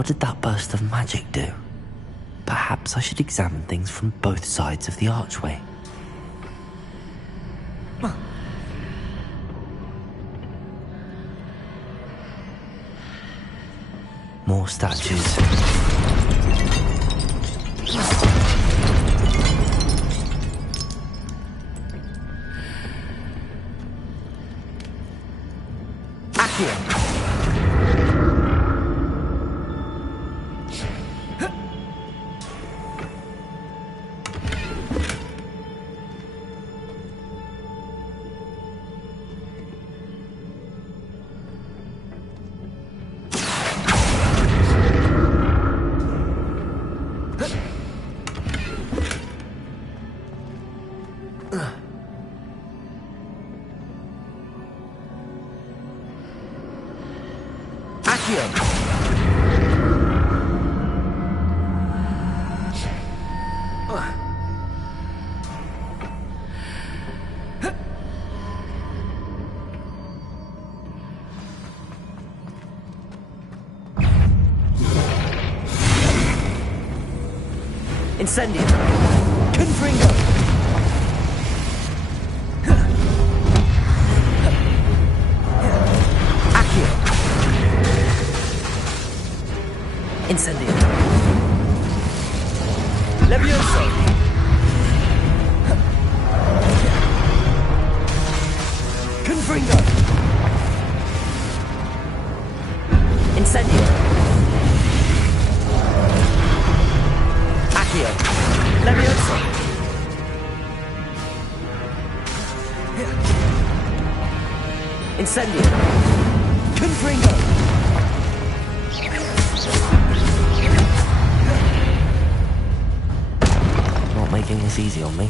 What did that burst of magic do? Perhaps I should examine things from both sides of the archway. More statues. Accio! Incendio! Confringo! Accio! Incendio! Levioso! Confringo! Incendio! Accio! Levioso! Incendio! Confringo! Not making this easy on me.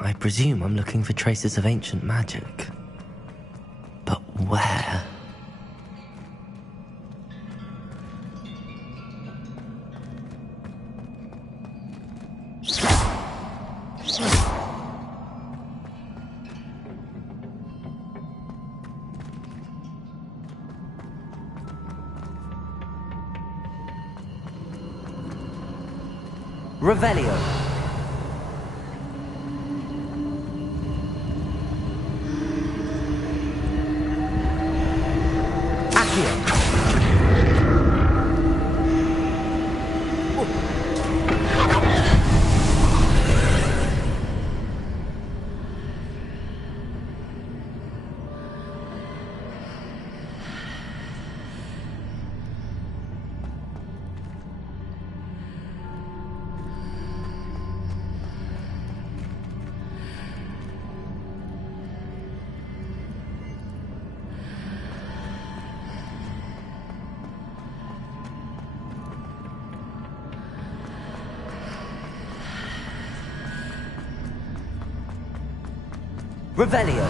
I presume I'm looking for traces of ancient magic. But where? Revelio. Accio. Revelio.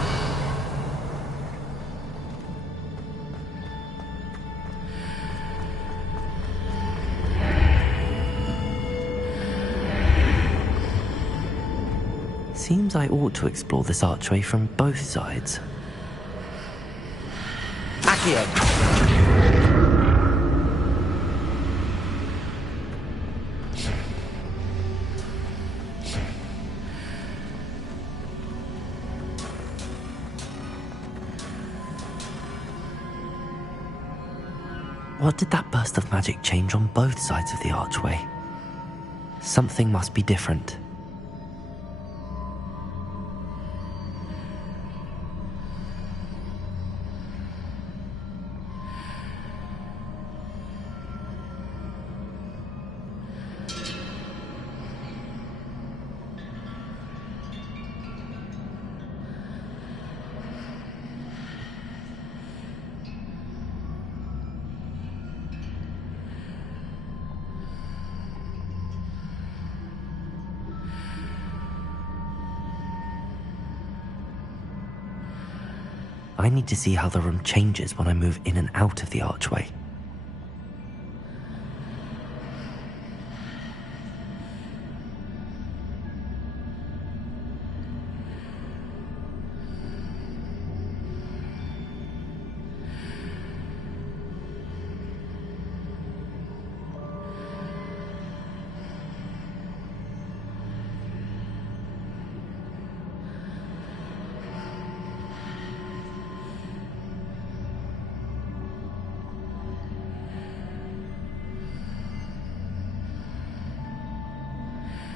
Seems I ought to explore this archway from both sides. Accio. What did that burst of magic change on both sides of the archway? Something must be different. I need to see how the room changes when I move in and out of the archway.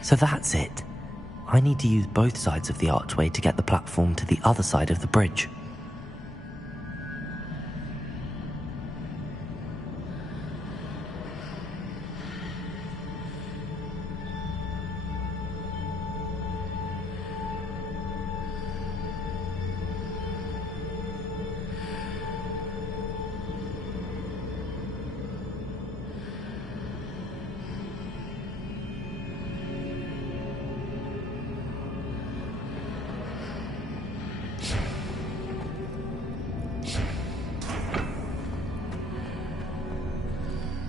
So that's it. I need to use both sides of the archway to get the platform to the other side of the bridge.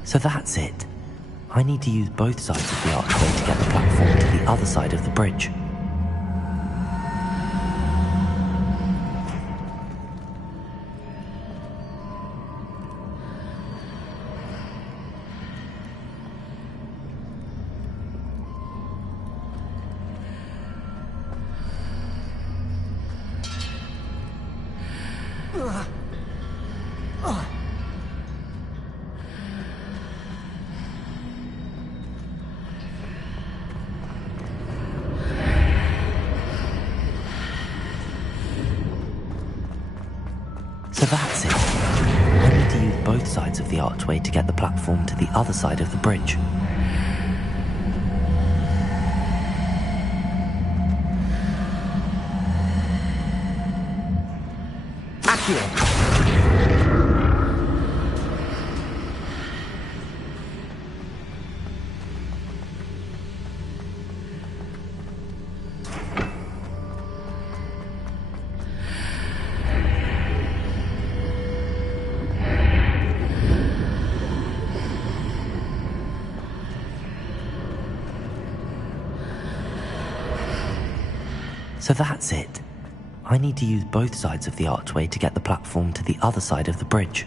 So that's it. I need to use both sides of the archway to get the platform to the other side of the bridge. So that's it. I need to use both sides of the archway to get the platform to the other side of the bridge. Accio! So that's it. I need to use both sides of the archway to get the platform to the other side of the bridge.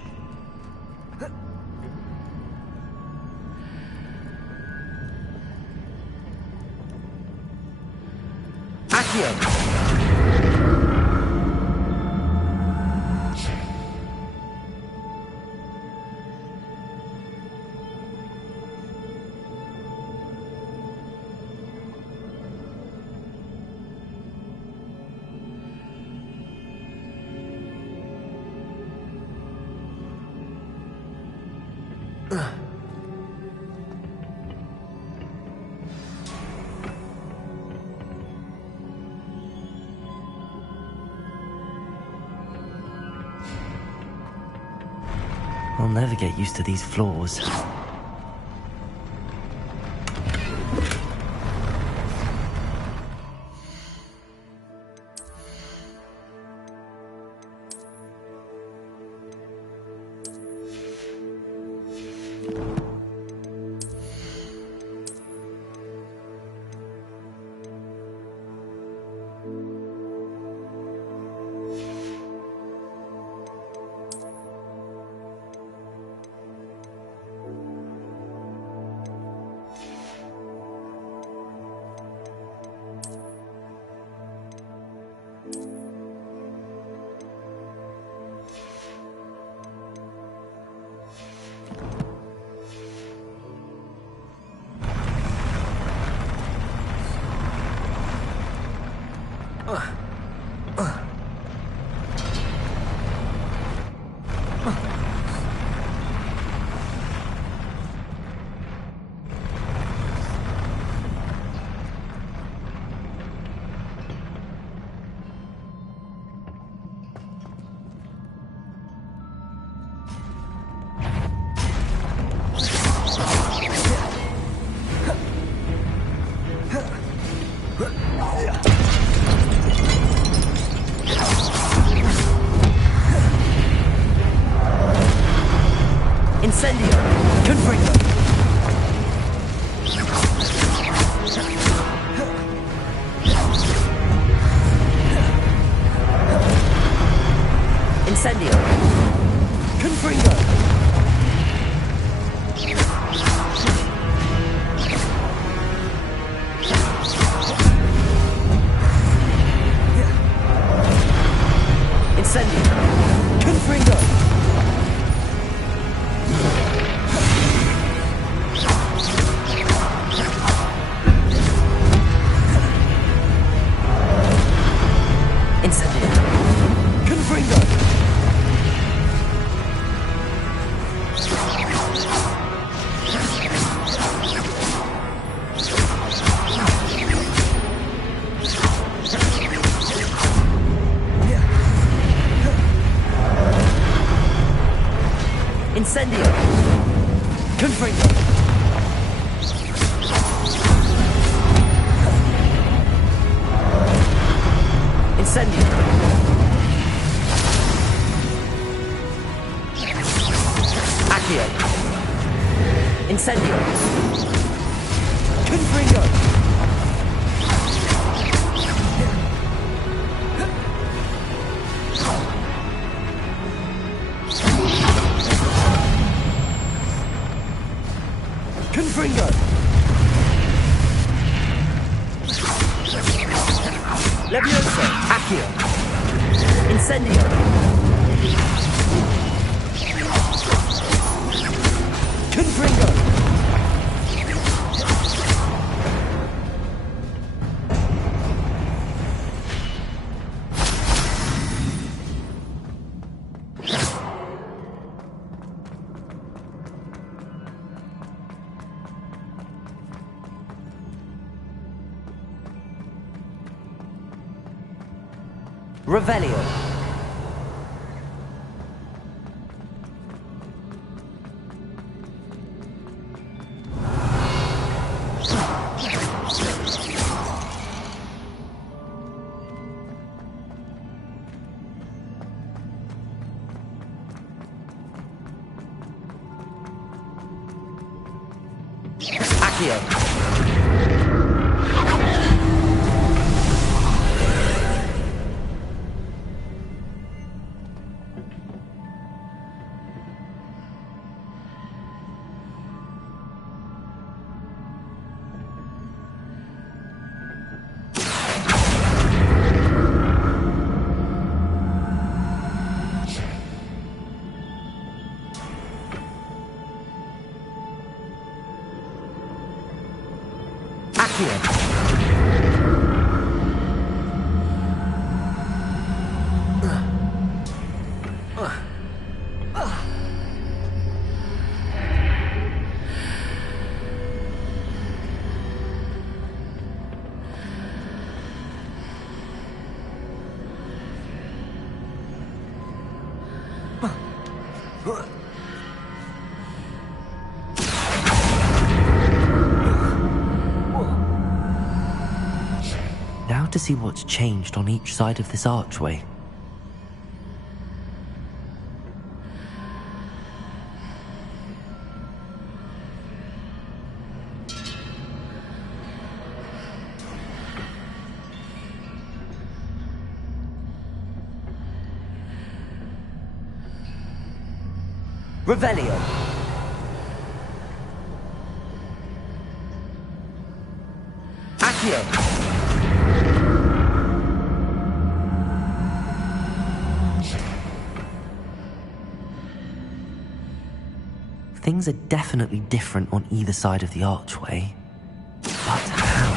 Accio! I'll never get used to these floors. Levioso. Accio. Incendio. Confringo. Revelio. Accio. Now to see what's changed on each side of this archway. Revelio. Accio. Things are definitely different on either side of the archway. But how?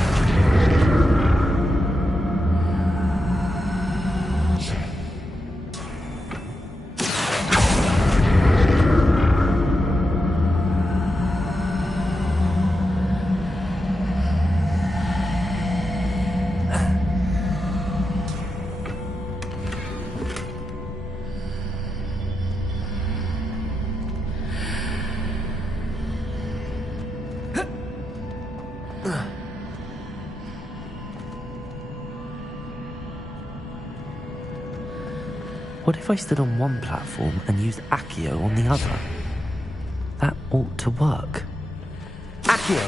What if I stood on one platform and used Accio on the other? That ought to work. Accio.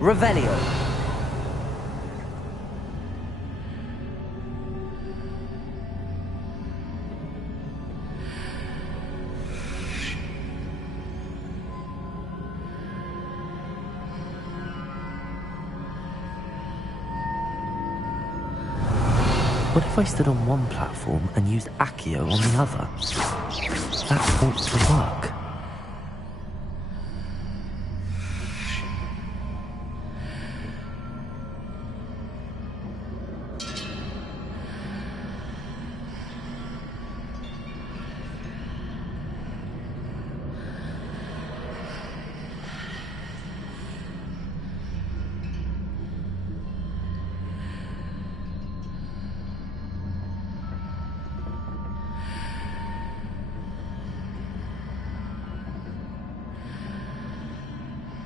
Revelio. What if I stood on one platform and used Accio on the other? That ought to work.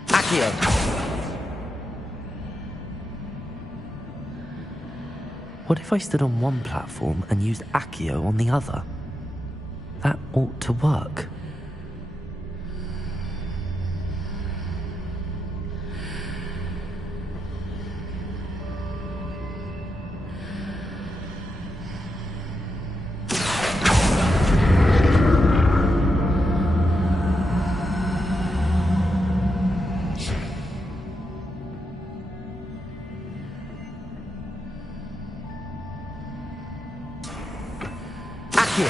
Accio. What if I stood on one platform and used Accio on the other? That ought to work. Accio.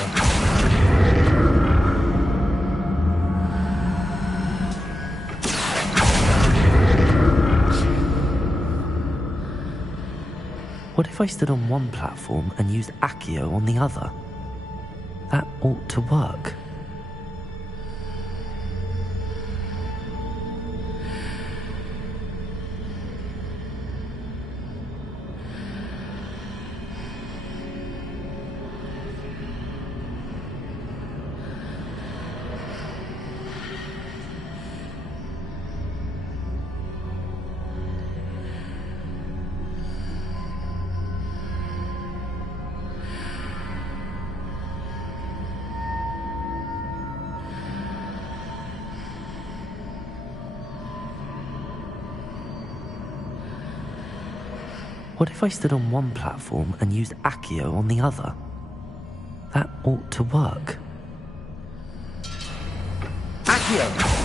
What if I stood on one platform and used Accio on the other? That ought to work. What if I stood on one platform and used Accio on the other? That ought to work. Accio.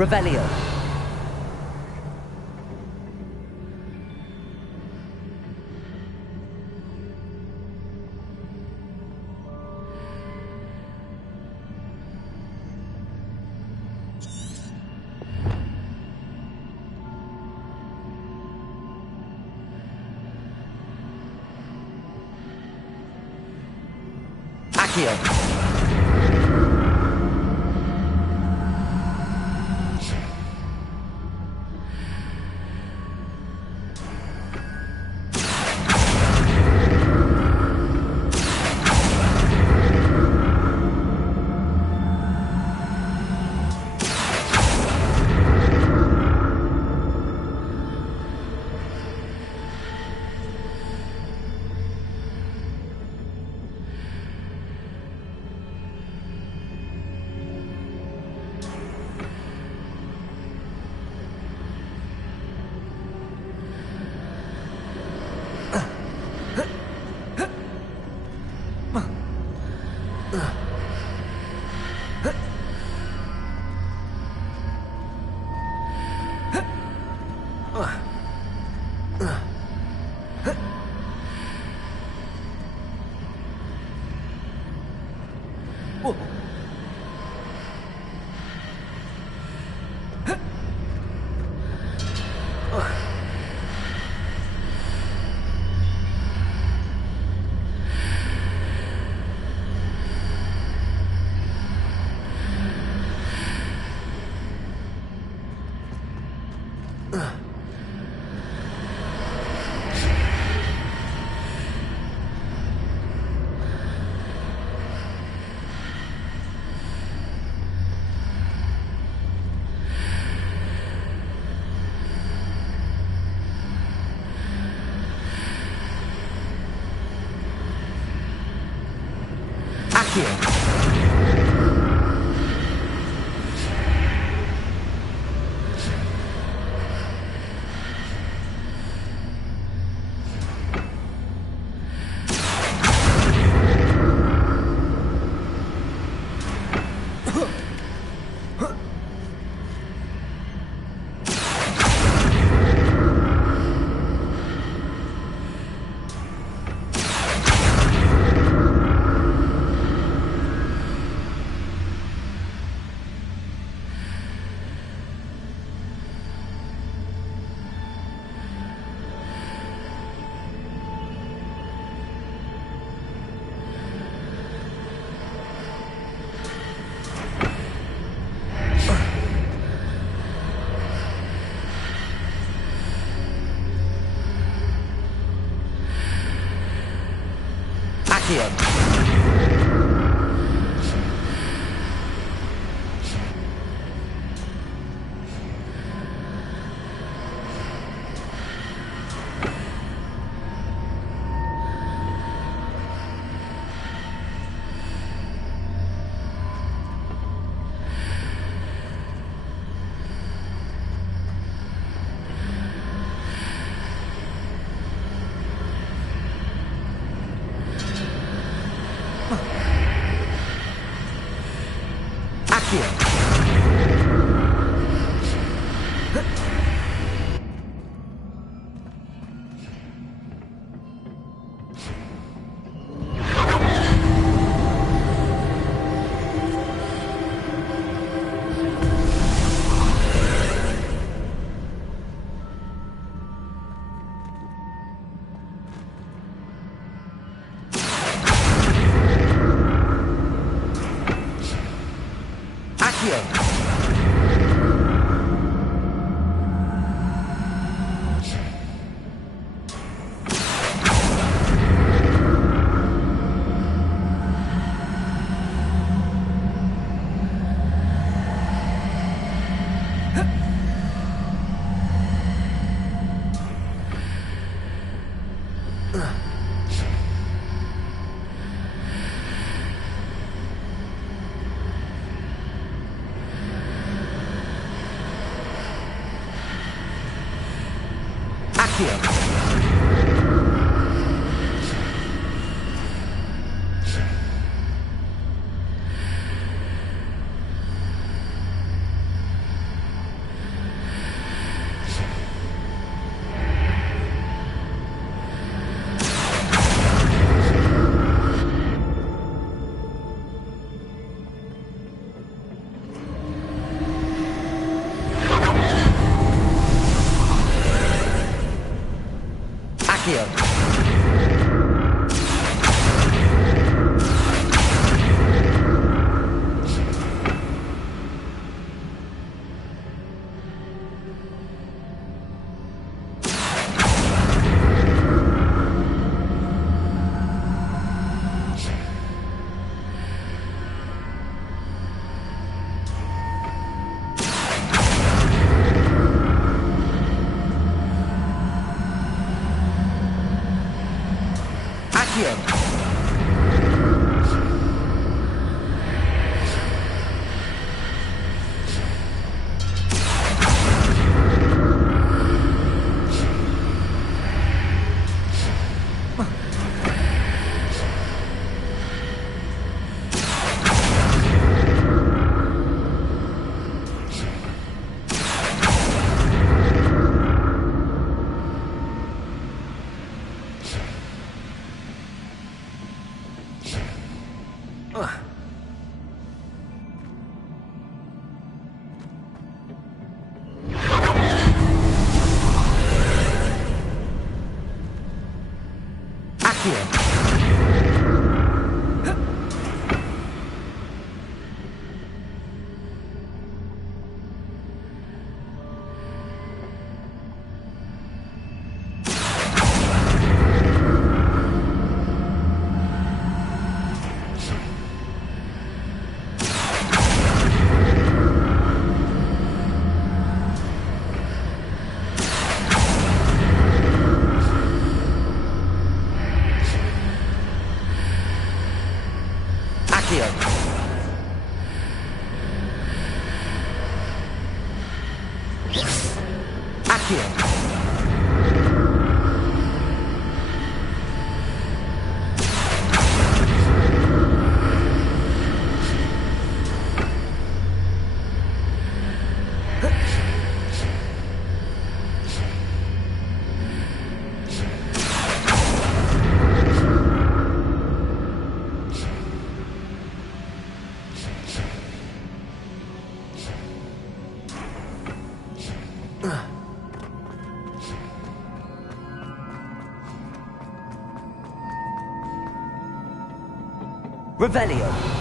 Revelio. Accio. Accio. Accio. Accio. Revelio.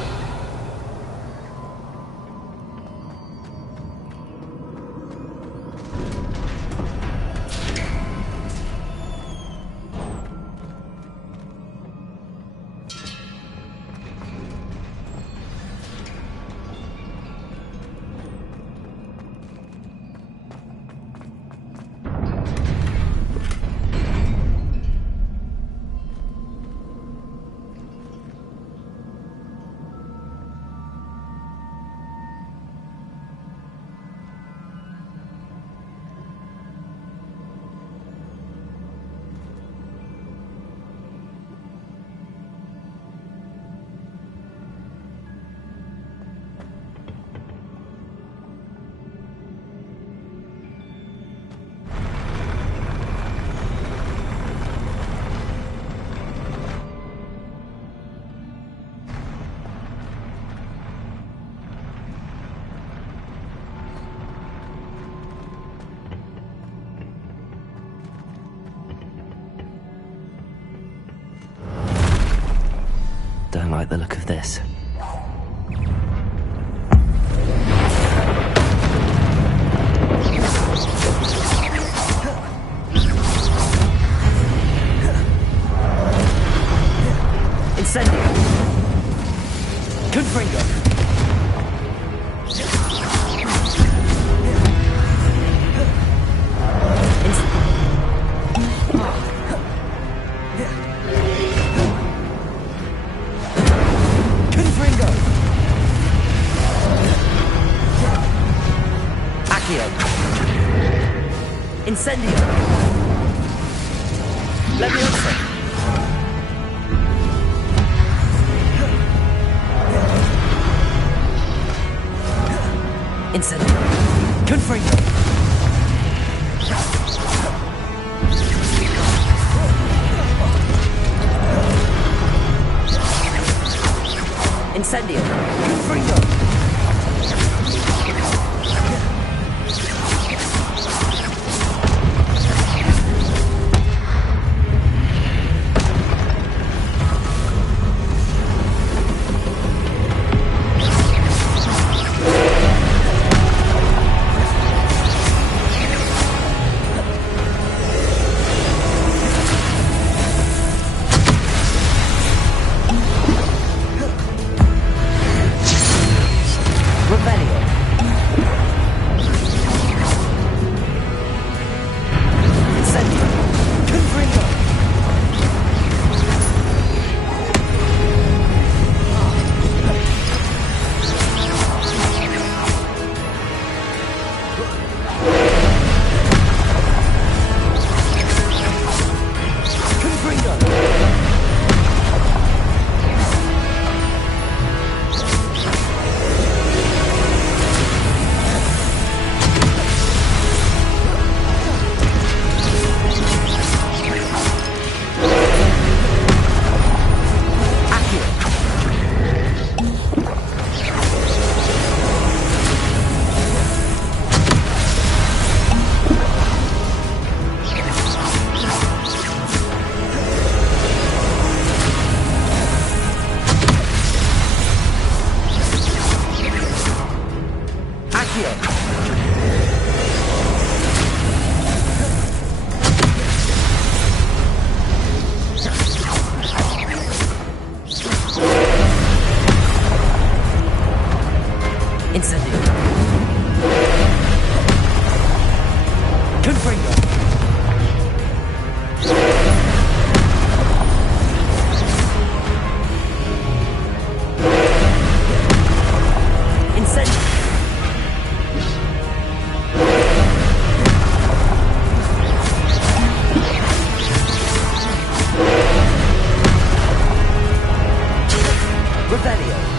like the look of this. Incendio. Confringo. Confringo. Accio. Incendio. Leviosa. Incendio. Confringo. Incendio. Confringo. Incendio. Confringo. Incendio. Revelio.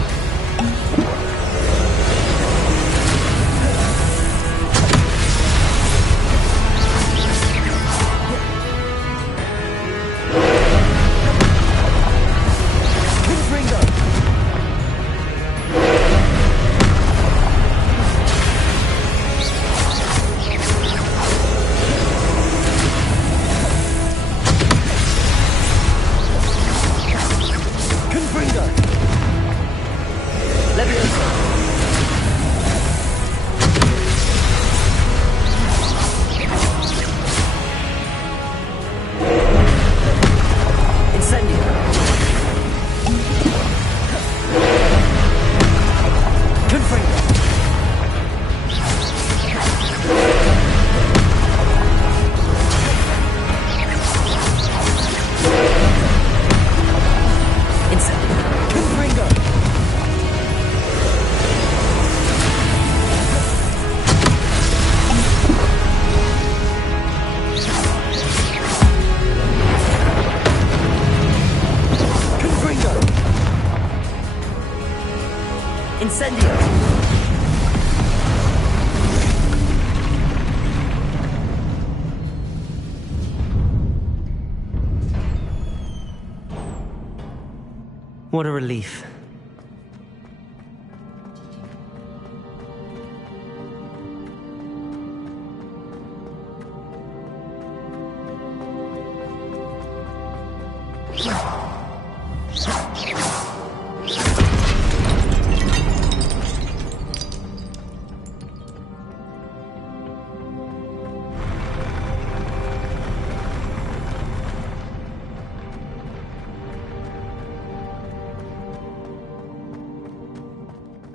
Incendio! What a relief.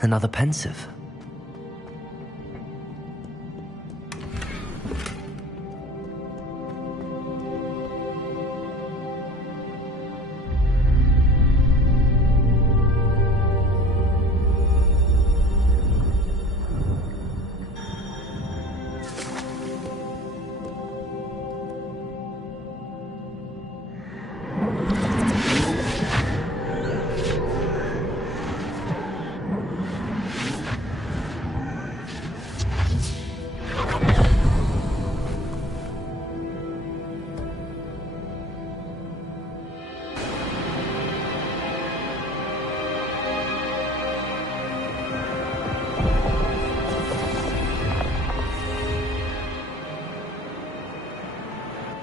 Another pensive.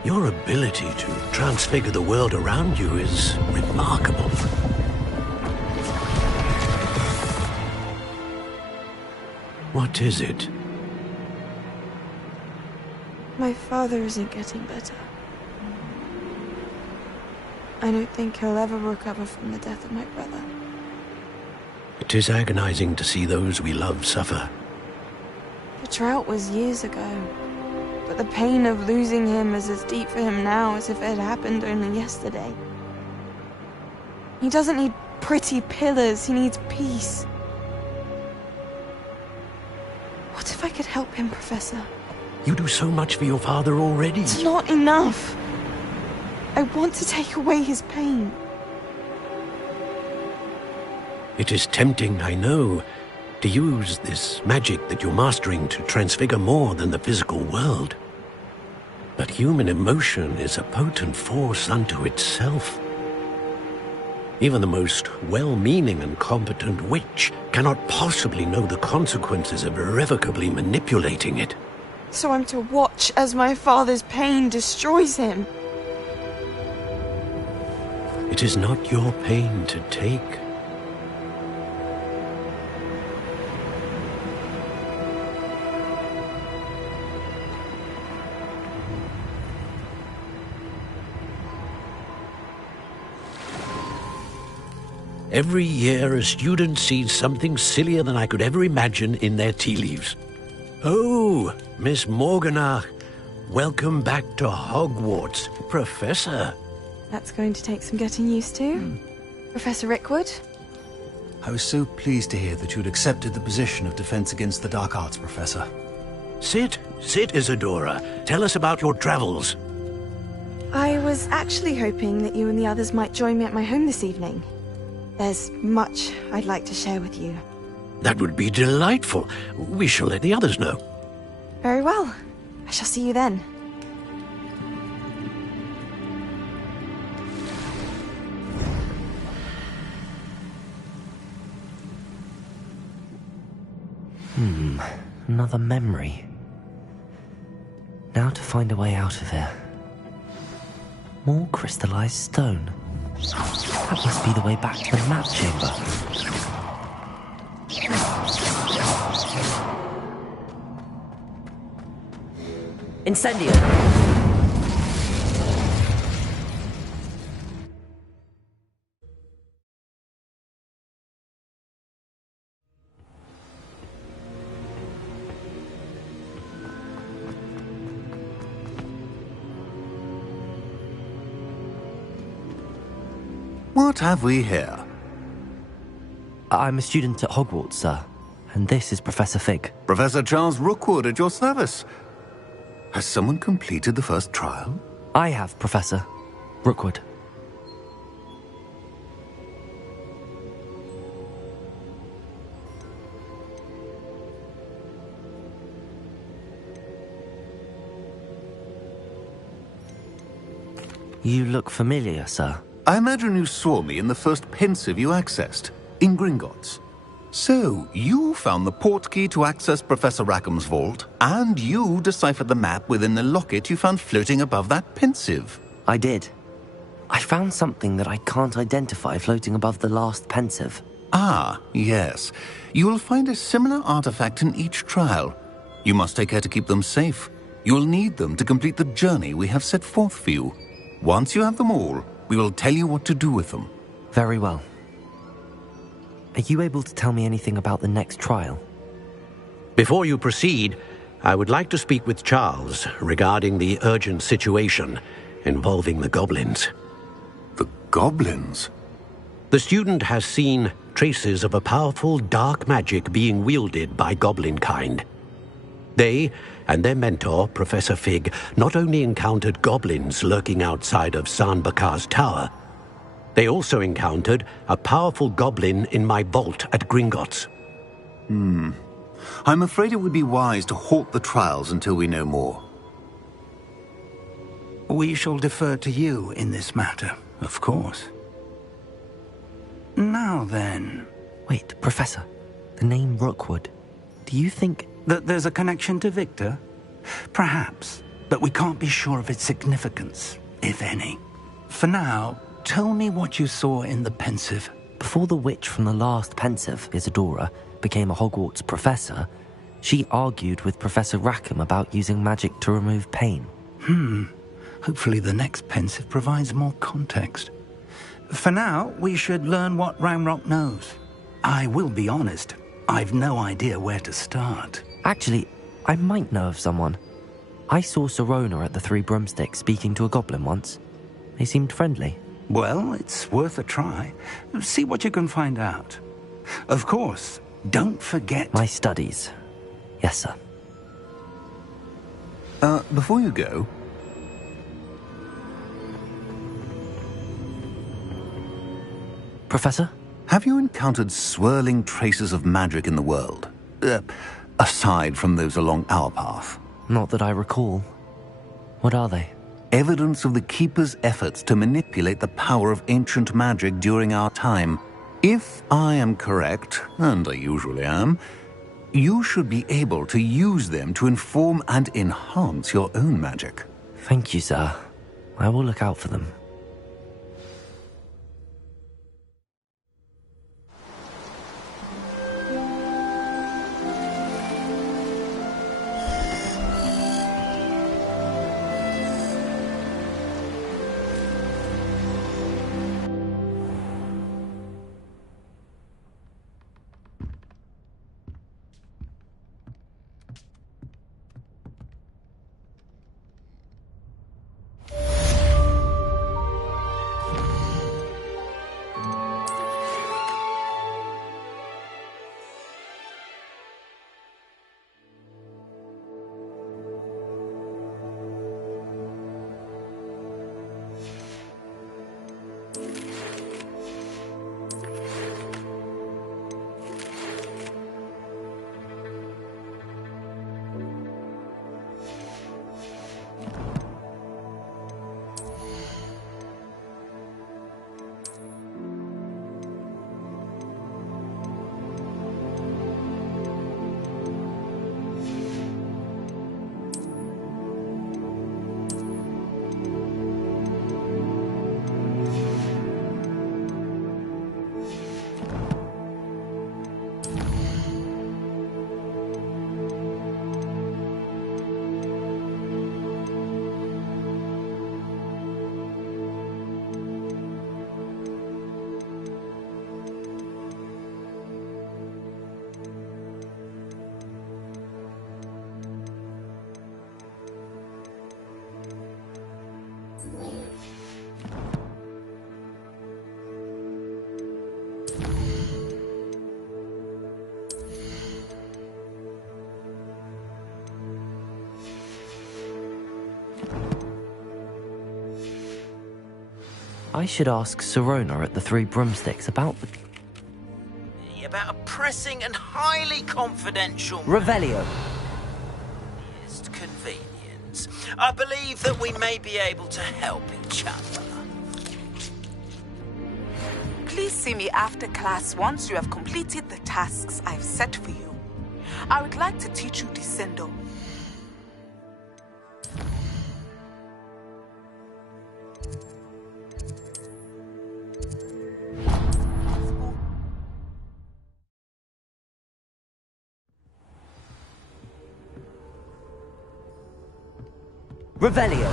Your ability to transfigure the world around you is remarkable. What is it? My father isn't getting better. I don't think he'll ever recover from the death of my brother. It is agonizing to see those we love suffer. The drought was years ago, but the pain of losing him is as deep for him now as if it had happened only yesterday. He doesn't need pretty pillars, he needs peace. What if I could help him, Professor? You do so much for your father already. It's not enough. I want to take away his pain. It is tempting, I know, to use this magic that you're mastering to transfigure more than the physical world. But human emotion is a potent force unto itself. Even the most well-meaning and competent witch cannot possibly know the consequences of irrevocably manipulating it. So I'm to watch as my father's pain destroys him. It is not your pain to take. Every year, a student sees something sillier than I could ever imagine in their tea leaves. Oh, Miss Morganach, welcome back to Hogwarts, Professor. That's going to take some getting used to. Professor Rickwood? I was so pleased to hear that you'd accepted the position of Defense Against the Dark Arts, Professor. Sit, Isadora. Tell us about your travels. I was actually hoping that you and the others might join me at my home this evening. There's much I'd like to share with you. That would be delightful. We shall let the others know. Very well. I shall see you then. Another memory. Now to find a way out of here. More crystallized stone. That must be the way back to the map chamber. Incendio. What have we here? I'm a student at Hogwarts, sir. And this is Professor Fig. Professor Charles Rookwood at your service. Has someone completed the first trial? I have, Professor Rookwood. You look familiar, sir. I imagine you saw me in the first pensive you accessed, in Gringotts. So, you found the portkey to access Professor Rackham's vault, and you deciphered the map within the locket you found floating above that pensive. I did. I found something that I can't identify floating above the last pensive. Ah, yes. You will find a similar artifact in each trial. You must take care to keep them safe. You will need them to complete the journey we have set forth for you. Once you have them all, we will tell you what to do with them. Very well. Are you able to tell me anything about the next trial? Before you proceed, I would like to speak with Charles regarding the urgent situation involving the goblins. The goblins? The student has seen traces of a powerful dark magic being wielded by goblin kind. They and their mentor, Professor Fig, not only encountered goblins lurking outside of San Bakar's tower, they also encountered a powerful goblin in my vault at Gringotts. I'm afraid it would be wise to halt the trials until we know more. We shall defer to you in this matter, of course. Now then... Wait, Professor. The name Rookwood. Do you think... that there's a connection to Victor? Perhaps, but we can't be sure of its significance, if any. For now, tell me what you saw in the Pensive. Before the witch from the last Pensive, Isadora, became a Hogwarts professor, she argued with Professor Rackham about using magic to remove pain. Hopefully the next Pensive provides more context. For now, we should learn what Ramrock knows. I will be honest, I've no idea where to start. Actually, I might know of someone. I saw Sirona at the Three Broomsticks speaking to a goblin once. They seemed friendly. Well, it's worth a try. See what you can find out. Of course, don't forget... My studies. Yes, sir. Before you go... Professor? Have you encountered swirling traces of magic in the world? Aside from those along our path? Not that I recall. What are they? Evidence of the Keeper's efforts to manipulate the power of ancient magic during our time. If I am correct, and I usually am, you should be able to use them to inform and enhance your own magic. Thank you, sir. I will look out for them. I should ask Sirona at the Three Broomsticks about the... About a pressing and highly confidential... Revelio. Convenience. I believe that we may be able to help each other. Please see me after class once you have completed the tasks I've set for you. I would like to teach you Descendo. Revelio.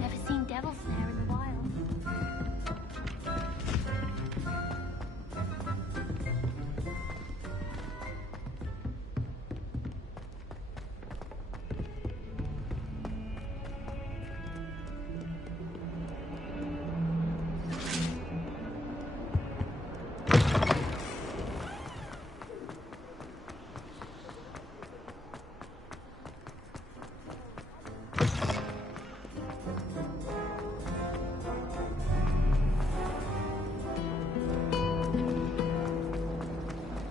Never seen devil snare in the wild.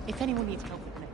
If anyone needs help with it.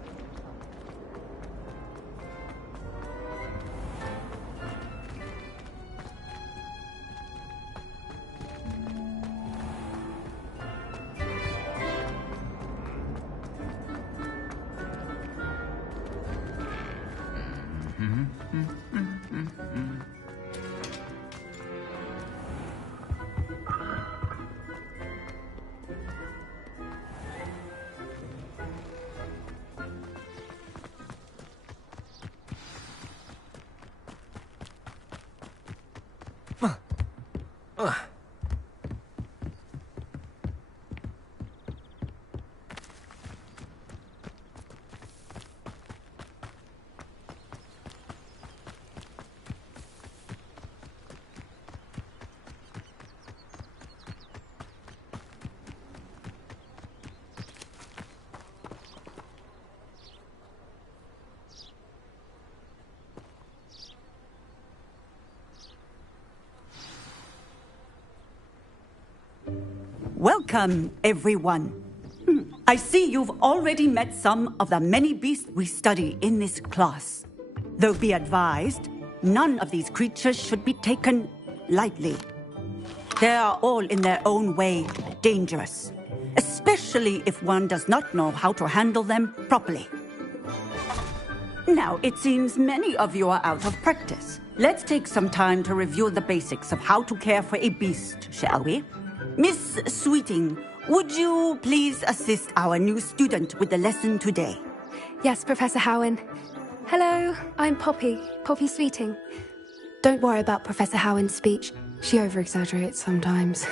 Welcome, everyone. I see you've already met some of the many beasts we study in this class. Though be advised, none of these creatures should be taken lightly. They are all in their own way dangerous, especially if one does not know how to handle them properly. Now, it seems many of you are out of practice. Let's take some time to review the basics of how to care for a beast, shall we? Miss Sweeting, would you please assist our new student with the lesson today? Yes, Professor Howen. Hello, I'm Poppy Sweeting. Don't worry about Professor Howen's speech. She over-exaggerates sometimes.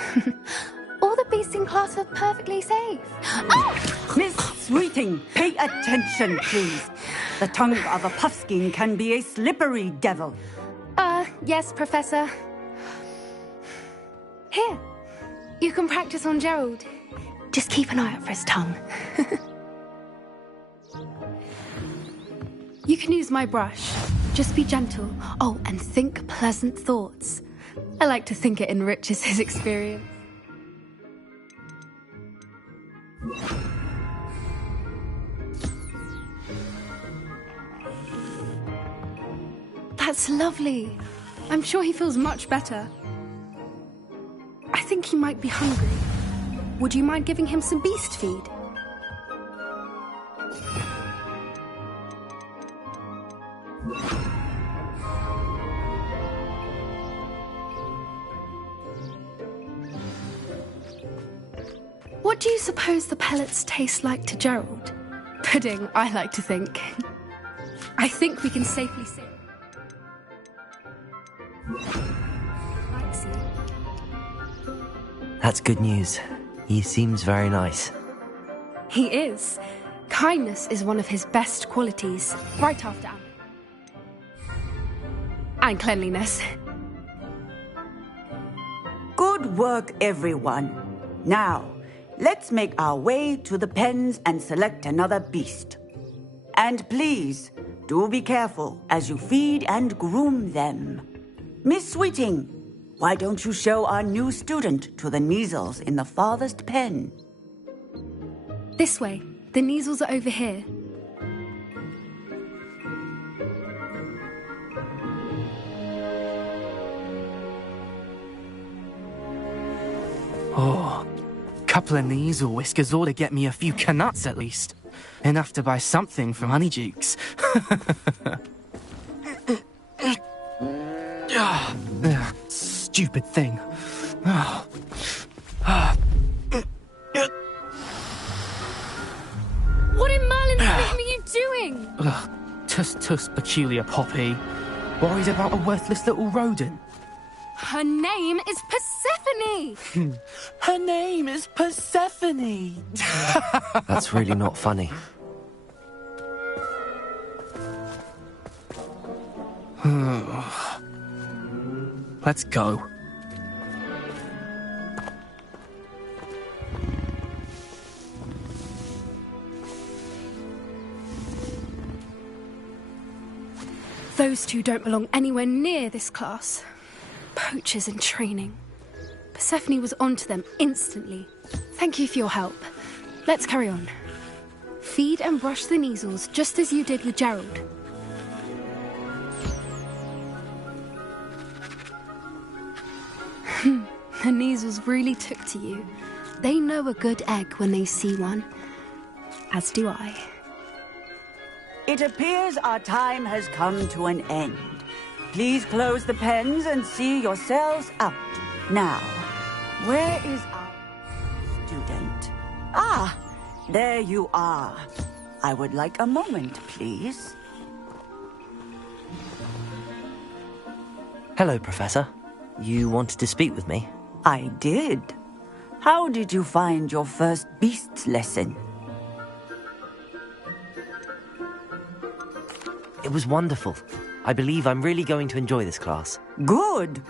All the beasts in class are perfectly safe. Oh! Miss Sweeting, pay attention, please. The tongue of a puffskein can be a slippery devil. Yes, Professor. Here, you can practice on Gerald. Just keep an eye out for his tongue. You can use my brush. Just be gentle. Oh, and think pleasant thoughts. I like to think it enriches his experience. That's lovely. I'm sure he feels much better. I think he might be hungry. Would you mind giving him some beast feed? What do you suppose the pellets taste like to Gerald? Pudding, I like to think. I think we can safely say. That's good news. He seems very nice. He is. Kindness is one of his best qualities, right after Anna. And cleanliness. Good work, everyone. Now, let's make our way to the pens and select another beast. And please, do be careful as you feed and groom them. Miss Sweeting, why don't you show our new student to the Kneazles in the farthest pen? This way. The Kneazles are over here. Oh, couple of Kneazle whiskers ought to get me a few canuts at least. Enough to buy something from Honeydukes. Stupid thing. What in Merlin's name are you doing? Tuss, peculiar Poppy. Worried about a worthless little rodent. Her name is Persephone! Her name is Persephone! That's really not funny. Let's go. Those two don't belong anywhere near this class. Poachers in training. Persephone was onto them instantly. Thank you for your help. Let's carry on. Feed and brush the Kneazles just as you did with Gerald. The Kneazles really took to you. They know a good egg when they see one. As do I. It appears our time has come to an end. Please close the pens and see yourselves out. Now, where is our student? Ah, there you are. I would like a moment, please. Hello, Professor. You wanted to speak with me? I did. How did you find your first beasts lesson? It was wonderful. I believe I'm really going to enjoy this class. Good.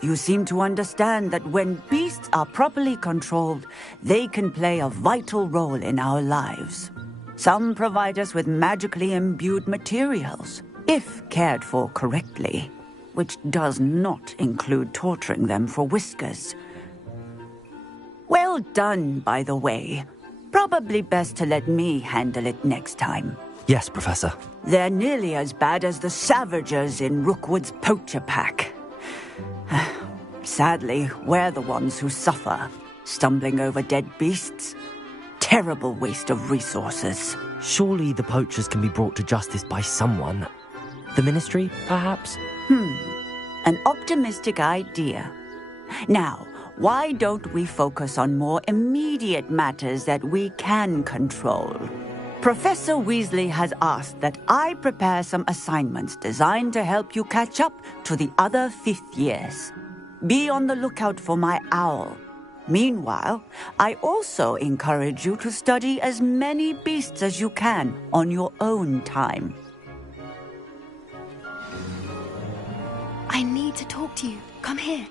You seem to understand that when beasts are properly controlled, they can play a vital role in our lives. Some provide us with magically imbued materials, if cared for correctly, which does not include torturing them for whiskers. Well done, by the way. Probably best to let me handle it next time. Yes, Professor. They're nearly as bad as the Savagers in Rookwood's poacher pack. Sadly, we're the ones who suffer, stumbling over dead beasts. Terrible waste of resources. Surely the poachers can be brought to justice by someone. The Ministry, perhaps? An optimistic idea. Now, why don't we focus on more immediate matters that we can control? Professor Weasley has asked that I prepare some assignments designed to help you catch up to the other fifth years. Be on the lookout for my owl. Meanwhile, I also encourage you to study as many beasts as you can on your own time. I need to talk to you. Come here.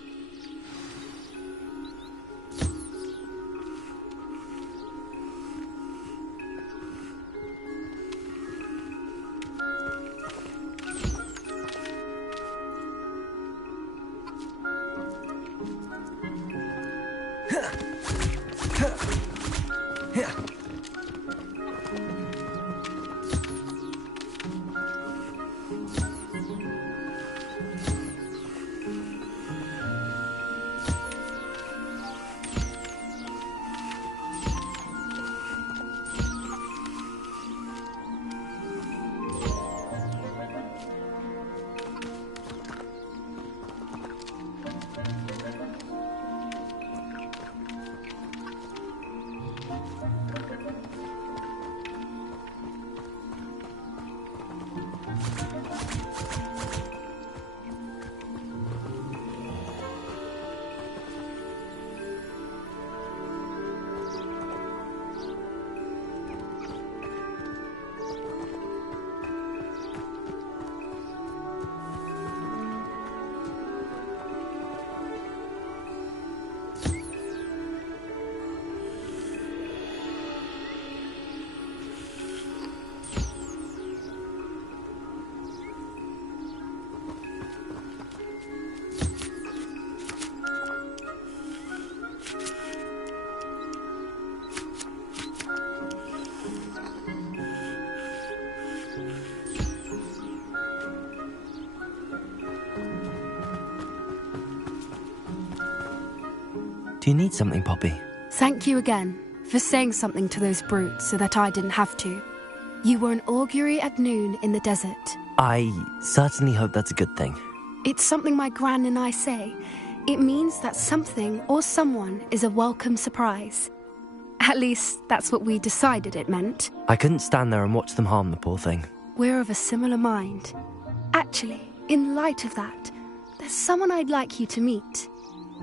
Do you need something, Poppy? Thank you again for saying something to those brutes so that I didn't have to. You were an augury at noon in the desert. I certainly hope that's a good thing. It's something my gran and I say. It means that something or someone is a welcome surprise. At least, that's what we decided it meant. I couldn't stand there and watch them harm the poor thing. We're of a similar mind. Actually, in light of that, there's someone I'd like you to meet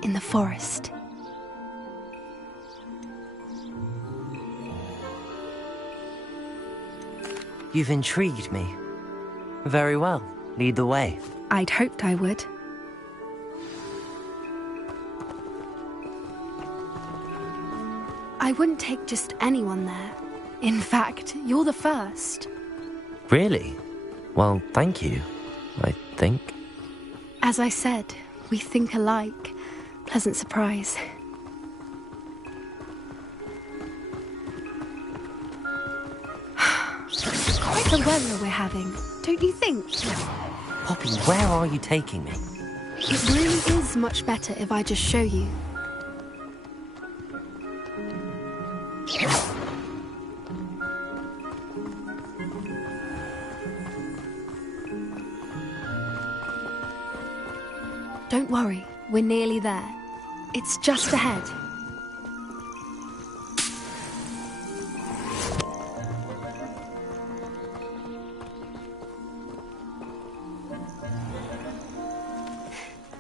in the forest. You've intrigued me. Very well. Lead the way. I'd hoped I would. I wouldn't take just anyone there. In fact, you're the first. Really? Well, thank you, I think. As I said, we think alike. Pleasant surprise. Quite the weather we're having, don't you think? Poppy, where are you taking me? It really is much better if I just show you. Don't worry, we're nearly there. It's just ahead.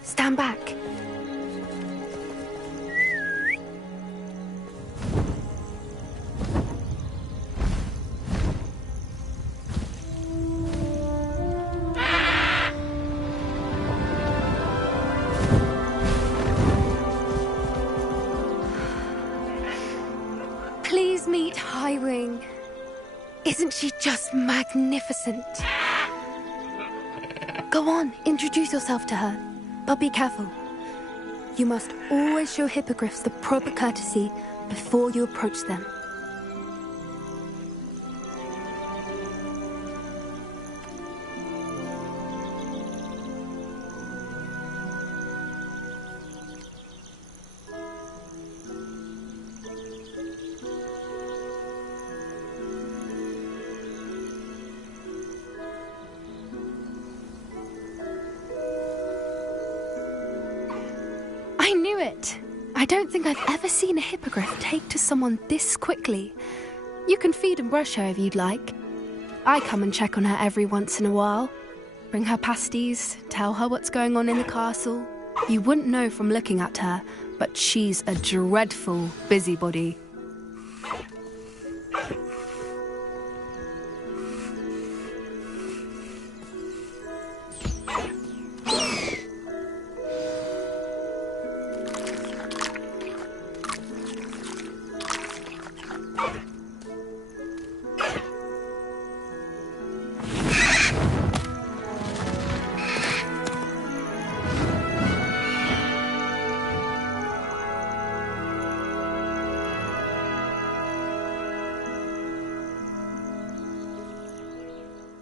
Stand back. Please meet Highwing. Isn't she just magnificent? Go on, introduce yourself to her. But be careful. You must always show hippogriffs the proper courtesy before you approach them. I knew it! I don't think I've ever seen a hippogriff take to someone this quickly. You can feed and brush her if you'd like. I come and check on her every once in a while. Bring her pasties, tell her what's going on in the castle. You wouldn't know from looking at her, but she's a dreadful busybody.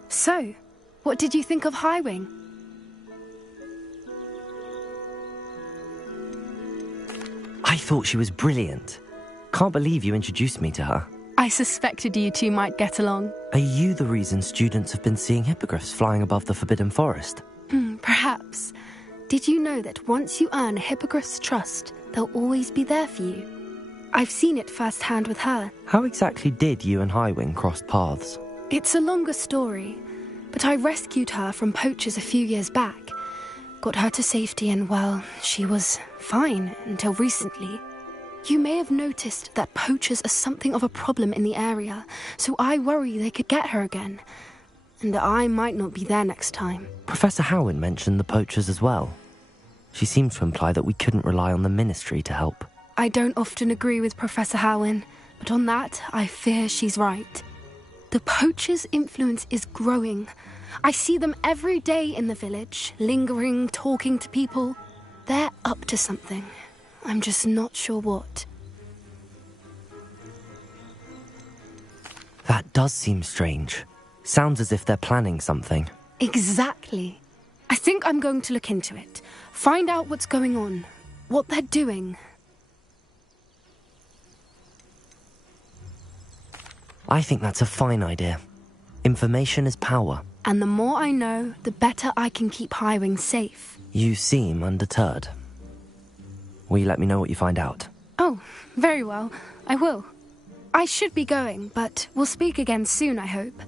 So, what did you think of Highwing? I thought she was brilliant. Can't believe you introduced me to her. I suspected you two might get along. Are you the reason students have been seeing hippogriffs flying above the Forbidden Forest? Perhaps. Did you know that once you earn a hippogriff's trust, they'll always be there for you? I've seen it firsthand with her. How exactly did you and Highwing cross paths? It's a longer story, but I rescued her from poachers a few years back. Got her to safety and, well, she was fine until recently. You may have noticed that poachers are something of a problem in the area, so I worry they could get her again. And I might not be there next time. Professor Howin mentioned the poachers as well. She seemed to imply that we couldn't rely on the ministry to help. I don't often agree with Professor Howin, but on that, I fear she's right. The poachers' influence is growing. I see them every day in the village, lingering, talking to people. They're up to something. I'm just not sure what. That does seem strange. Sounds as if they're planning something. Exactly. I think I'm going to look into it. Find out what's going on. What they're doing. I think that's a fine idea. Information is power. And the more I know, the better I can keep Highwing safe. You seem undeterred. Will you let me know what you find out? Oh, very well. I will. I should be going, but we'll speak again soon, I hope.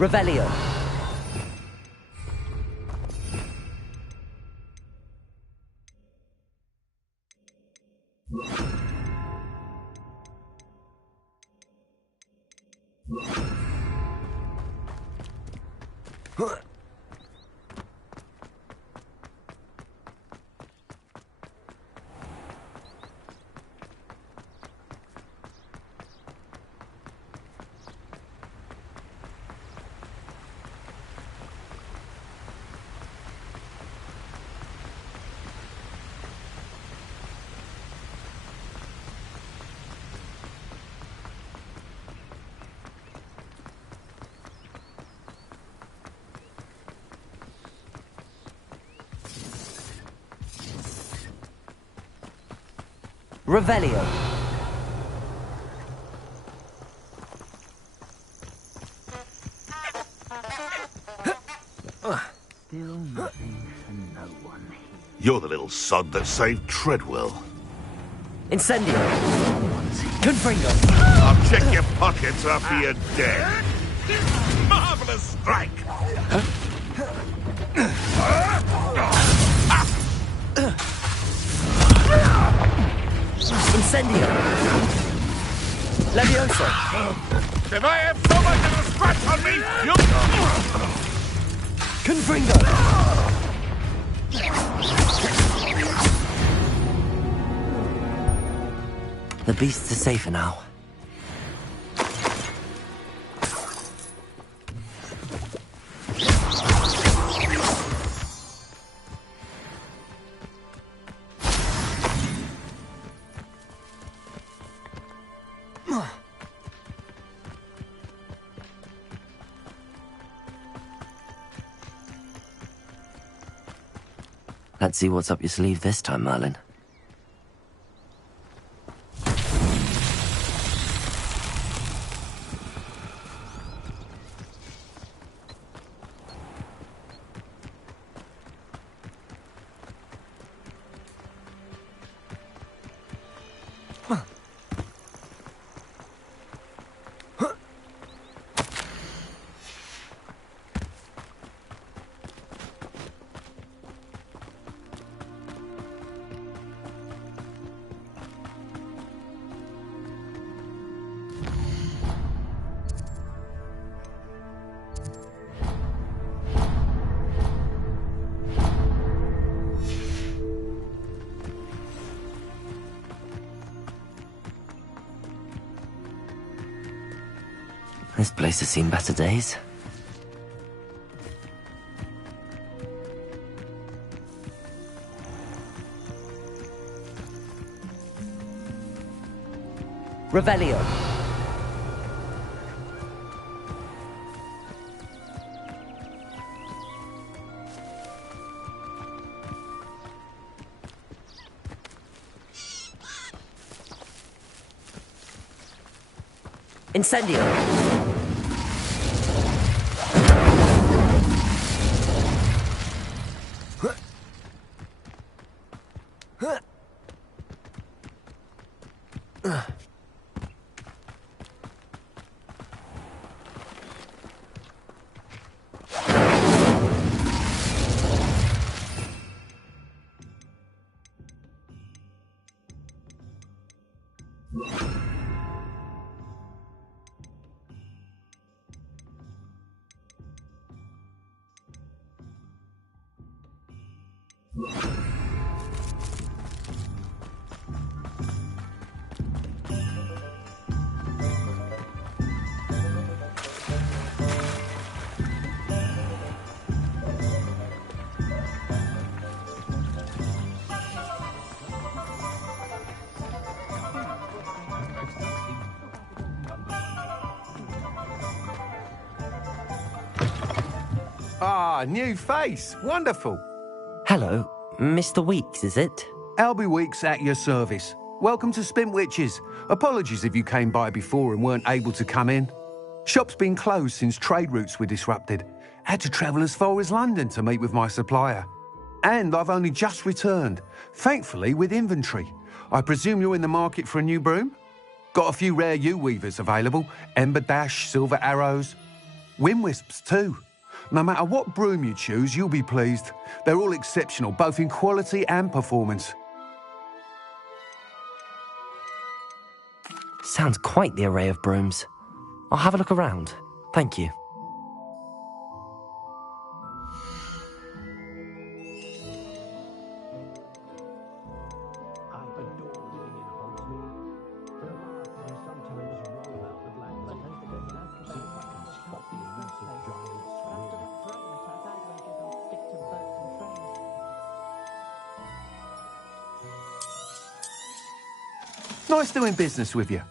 Revelio. Revelio. Still nothing to no one. You're the little sod that saved Treadwell. Incendio. Confringo. I'll check your pockets after you're dead. Marvelous strike! Incendio. Levioso. If I have so much as a scratch on me, you'll... Confringo. The beasts are safer now. Let's see what's up your sleeve this time, Merlin. This place has seen better days. Revelio. Incendio. Ah, new face. Wonderful. Hello, Mr. Weeks, is it? Albie Weeks at your service. Welcome to Spintwitches. Apologies if you came by before and weren't able to come in. Shop's been closed since trade routes were disrupted. Had to travel as far as London to meet with my supplier. And I've only just returned, thankfully with inventory. I presume you're in the market for a new broom? Got a few rare yew-weavers available. Ember Dash, Silver Arrows. Wind Wisps too. No matter what broom you choose, you'll be pleased. They're all exceptional, both in quality and performance. Sounds quite the array of brooms. I'll have a look around. Thank you. Nice doing business with you.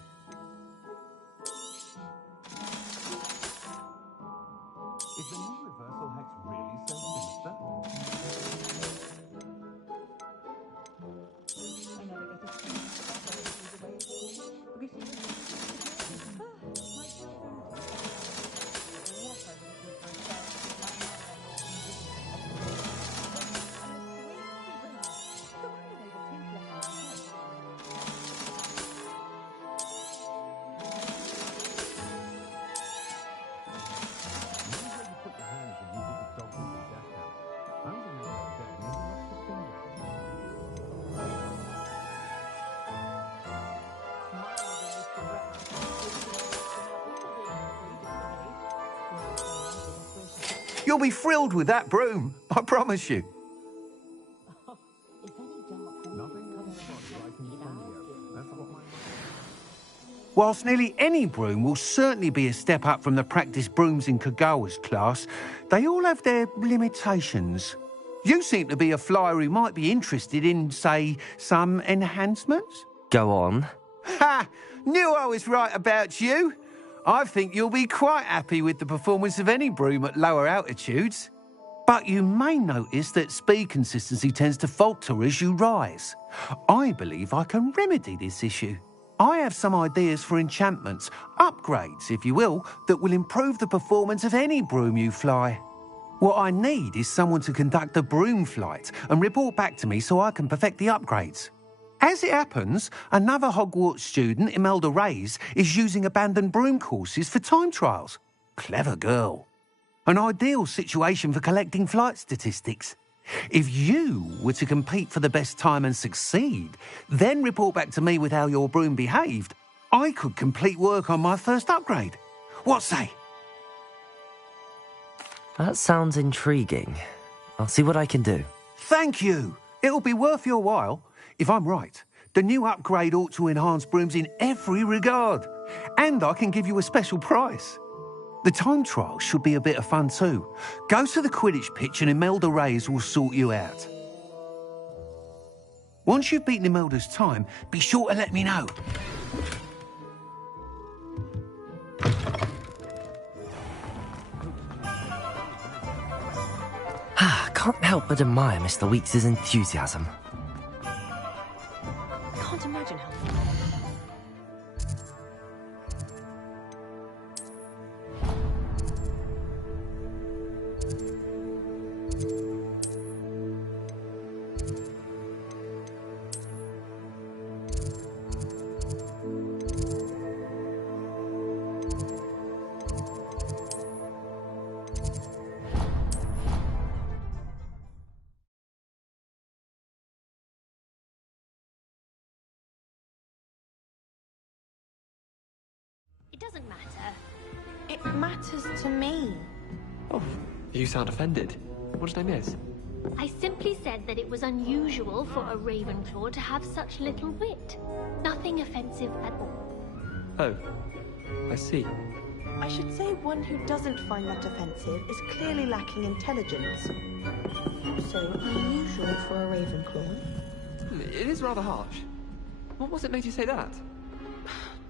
You'll be thrilled with that broom, I promise you. Whilst nearly any broom will certainly be a step up from the practice brooms in Kagawa's class, they all have their limitations. You seem to be a flyer who might be interested in, say, some enhancements? Go on. Ha! Knew I was right about you. I think you'll be quite happy with the performance of any broom at lower altitudes. But you may notice that speed consistency tends to falter as you rise. I believe I can remedy this issue. I have some ideas for enchantments, upgrades, if you will, that will improve the performance of any broom you fly. What I need is someone to conduct a broom flight and report back to me so I can perfect the upgrades. As it happens, another Hogwarts student, Imelda Reyes, is using abandoned broom courses for time trials. Clever girl. An ideal situation for collecting flight statistics. If you were to compete for the best time and succeed, then report back to me with how your broom behaved, I could complete work on my first upgrade. What say? That sounds intriguing. I'll see what I can do. Thank you. It'll be worth your while. If I'm right, the new upgrade ought to enhance brooms in every regard. And I can give you a special price. The time trial should be a bit of fun too. Go to the Quidditch pitch and Imelda Reyes will sort you out. Once you've beaten Imelda's time, be sure to let me know. Can't help but admire Mr. Weeks' enthusiasm. Can't imagine how. It doesn't matter. It matters to me. Oh, you sound offended. What did I miss? I simply said that it was unusual for a Ravenclaw to have such little wit. Nothing offensive at all. Oh, I see. I should say one who doesn't find that offensive is clearly lacking intelligence. Also unusual for a Ravenclaw. It is rather harsh. What was it made you say that?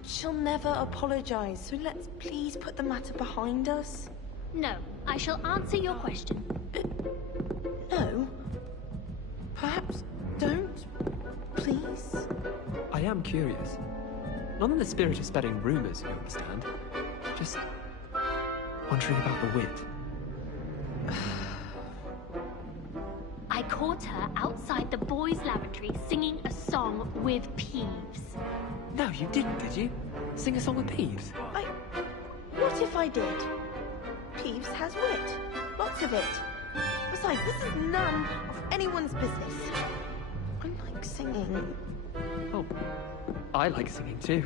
She'll never apologize, so let's please put the matter behind us. No, I shall answer your question. No? Perhaps don't, please? I am curious. Not in the spirit of spreading rumors, you understand. Just wondering about the wit. I caught her outside the boys' lavatory singing a song with Peeves. No, you didn't, did you? Sing a song with Peeves? What if I did? Peeves has wit. Lots of it. Besides, this is none of anyone's business. I like singing. Oh, I like singing too.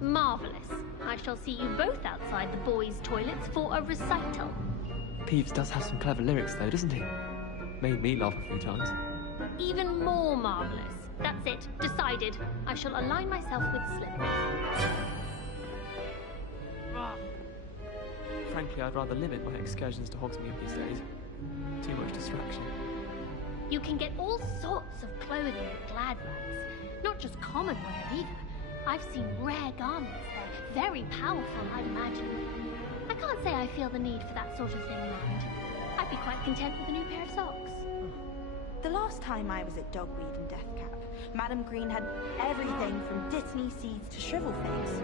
Marvelous. I shall see you both outside the boys' toilets for a recital. Peeves does have some clever lyrics though, doesn't he? Made me laugh a few times. Even more marvelous. That's it. Decided. I shall align myself with Slytherin. Frankly, I'd rather limit my excursions to Hogsmeade these days. Too much distraction. You can get all sorts of clothing at Gladrags. Not just common wear either. I've seen rare garments there. Very powerful, I imagine. I can't say I feel the need for that sort of thing around. I'd be quite content with a new pair of socks. The last time I was at Dogweed and Deathcap, Madam Green had everything from Dittany seeds to shrivel figs.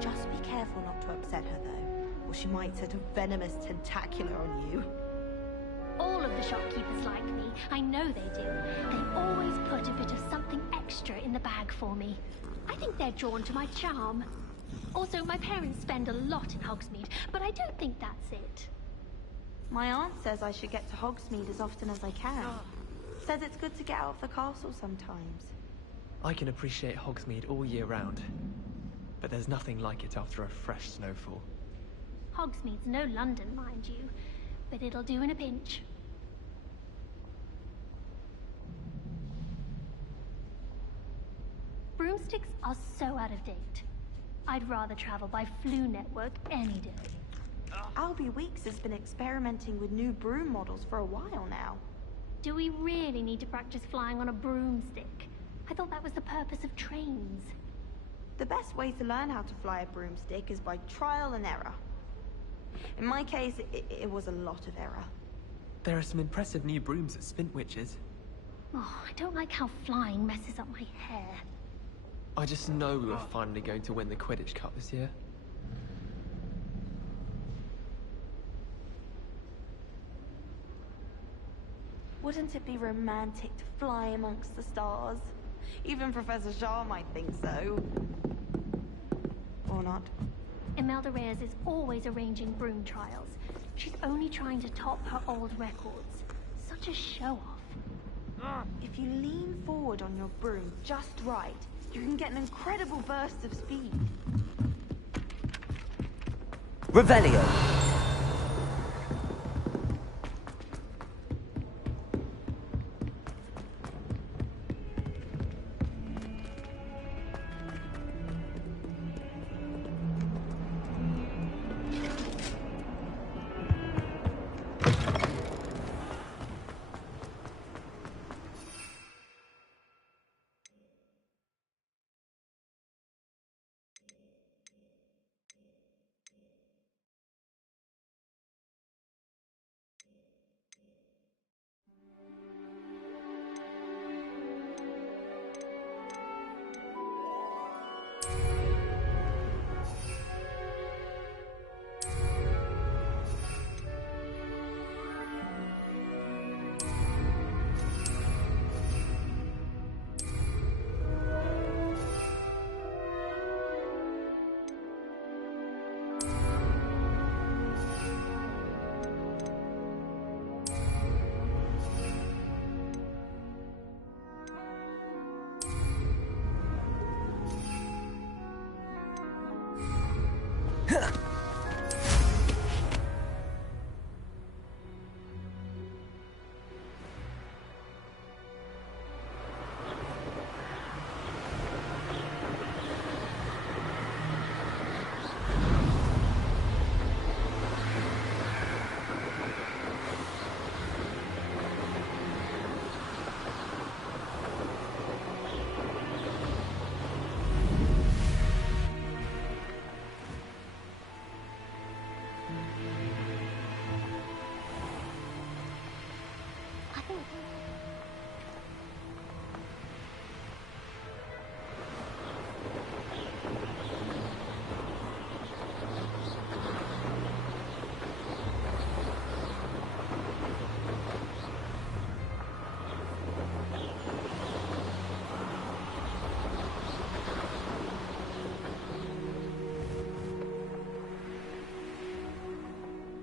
Just be careful not to upset her, though, or she might set a venomous tentacular on you. All of the shopkeepers like me. I know they do. They always put a bit of something extra in the bag for me. I think they're drawn to my charm. Also, my parents spend a lot in Hogsmeade, but I don't think that's it. My aunt says I should get to Hogsmeade as often as I can. Says it's good to get out of the castle sometimes. I can appreciate Hogsmeade all year round, but there's nothing like it after a fresh snowfall. Hogsmeade's no London, mind you. but it'll do in a pinch. Broomsticks are so out of date. I'd rather travel by Flu Network any day. Albie Weeks has been experimenting with new broom models for a while now. Do we really need to practice flying on a broomstick? I thought that was the purpose of trains. The best way to learn how to fly a broomstick is by trial and error. In my case, it was a lot of error. There are some impressive new brooms at Spintwitches. Oh, I don't like how flying messes up my hair. I just know we're finally going to win the Quidditch Cup this year. Wouldn't it be romantic to fly amongst the stars? Even Professor Shah might think so. Or not. Imelda Reyes is always arranging broom trials. She's only trying to top her old records. Such a show-off. If you lean forward on your broom just right, you can get an incredible burst of speed. Revelio.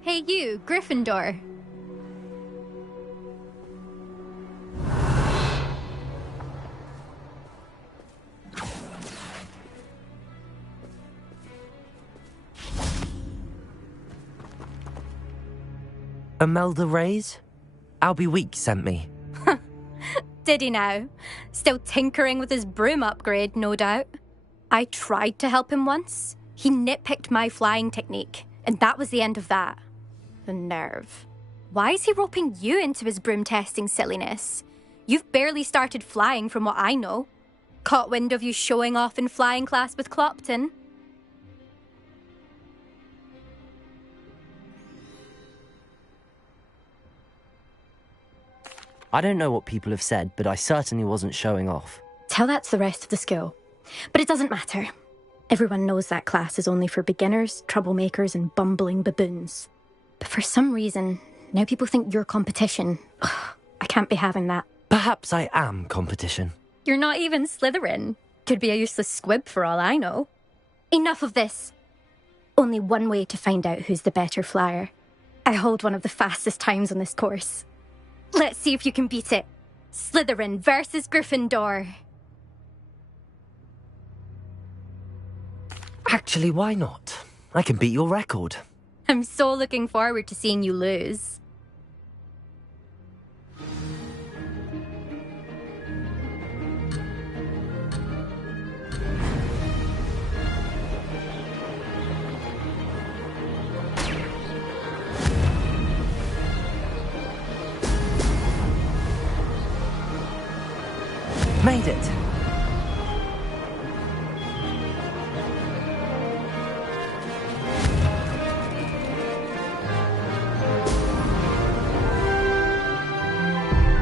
Hey you, Gryffindor. Imelda Reyes? Albie Weeks sent me. Did he now? Still tinkering with his broom upgrade, no doubt. I tried to help him once. He nitpicked my flying technique, and that was the end of that. The nerve. Why is he roping you into his broom testing silliness? You've barely started flying from what I know. Caught wind of you showing off in flying class with Clopton. I don't know what people have said, but I certainly wasn't showing off. Tell that to the rest of the school. But it doesn't matter. Everyone knows that class is only for beginners, troublemakers, and bumbling baboons. But for some reason, now people think you're competition. Ugh, I can't be having that. Perhaps I am competition. You're not even Slytherin. Could be a useless squib for all I know. Enough of this. Only one way to find out who's the better flyer. I hold one of the fastest times on this course. Let's see if you can beat it. Slytherin versus Gryffindor. Actually, why not? I can beat your record. I'm so looking forward to seeing you lose. Made it!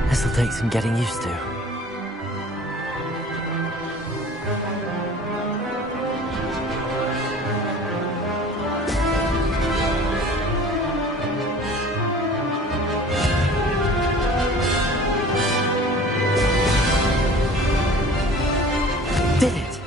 This'll take some getting used to. Did it!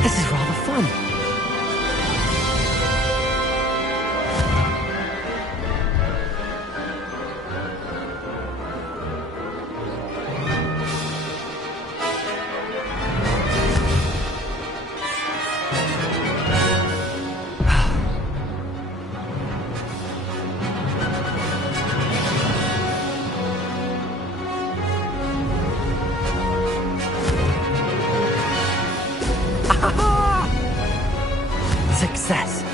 This is rather fun. Success.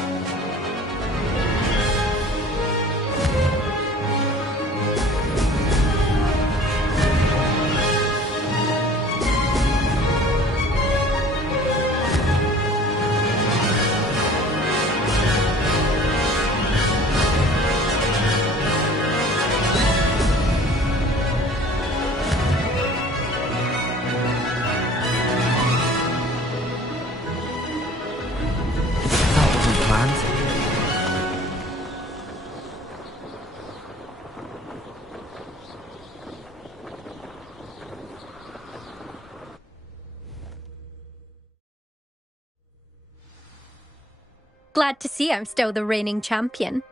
Glad to see I'm still the reigning champion.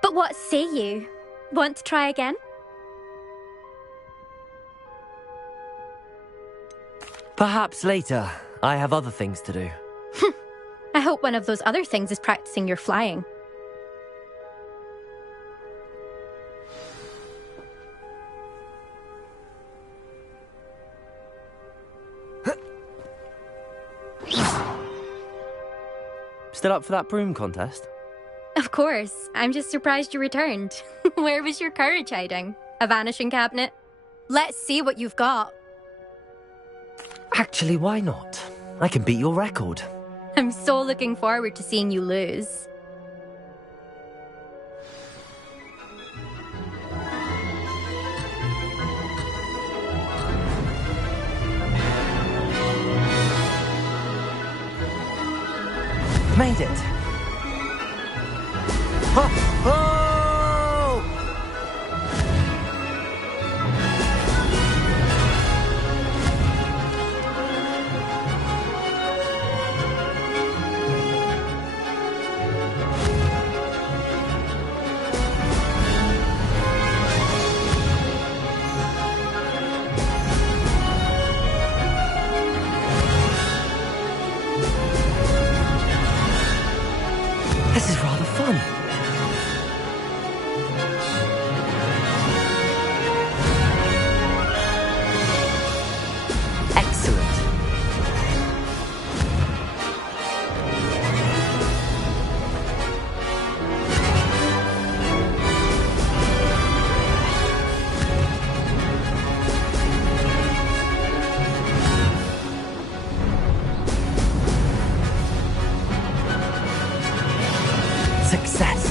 But what say you? Want to try again? Perhaps later. I have other things to do. I hope one of those other things is practicing your flying. Still up for that broom contest? Of course. I'm just surprised you returned. Where was your courage hiding? A vanishing cabinet? Let's see what you've got. Actually, why not? I can beat your record. I'm so looking forward to seeing you lose. Made it! Ho! Ho! This is rather fun. Excellent. Success.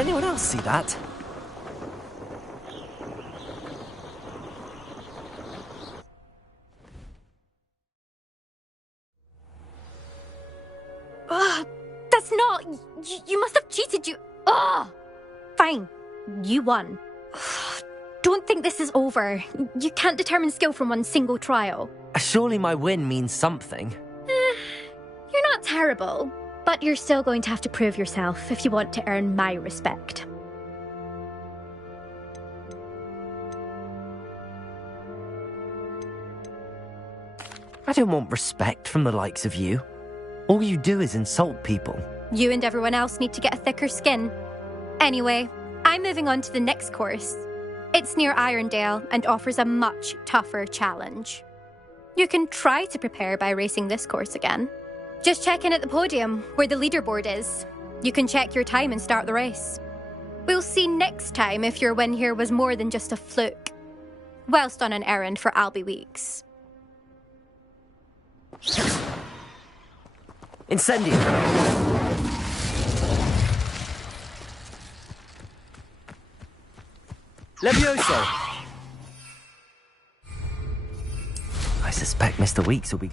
anyone else see that? Ugh, that's not... You must have cheated, you... Ugh! Fine. You won. Don't think this is over. You can't determine skill from one single trial. Surely my win means something. You're not terrible, but you're still going to have to prove yourself if you want to earn my respect. I don't want respect from the likes of you. All you do is insult people. You and everyone else need to get a thicker skin. Anyway, I'm moving on to the next course. It's near Irondale and offers a much tougher challenge. You can try to prepare by racing this course again. Just check in at the podium, where the leaderboard is. You can check your time and start the race. We'll see next time if your win here was more than just a fluke. Whilst on an errand for Albie Weeks. Incendio! Levioso! I suspect Mr. Weeks will be...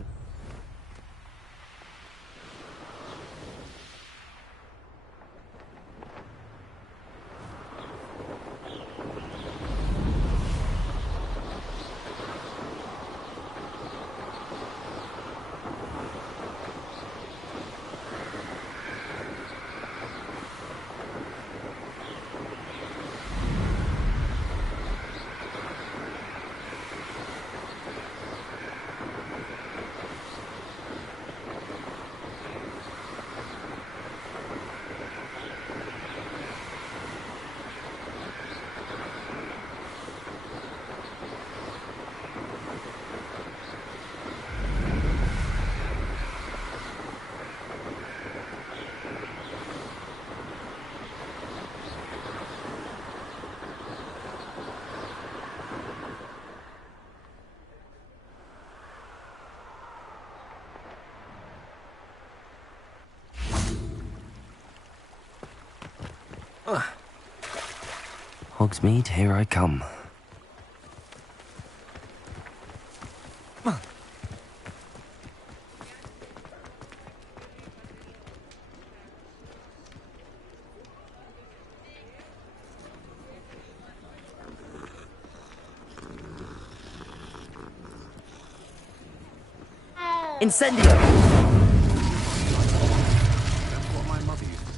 Hogsmeade, here I come. Incendio!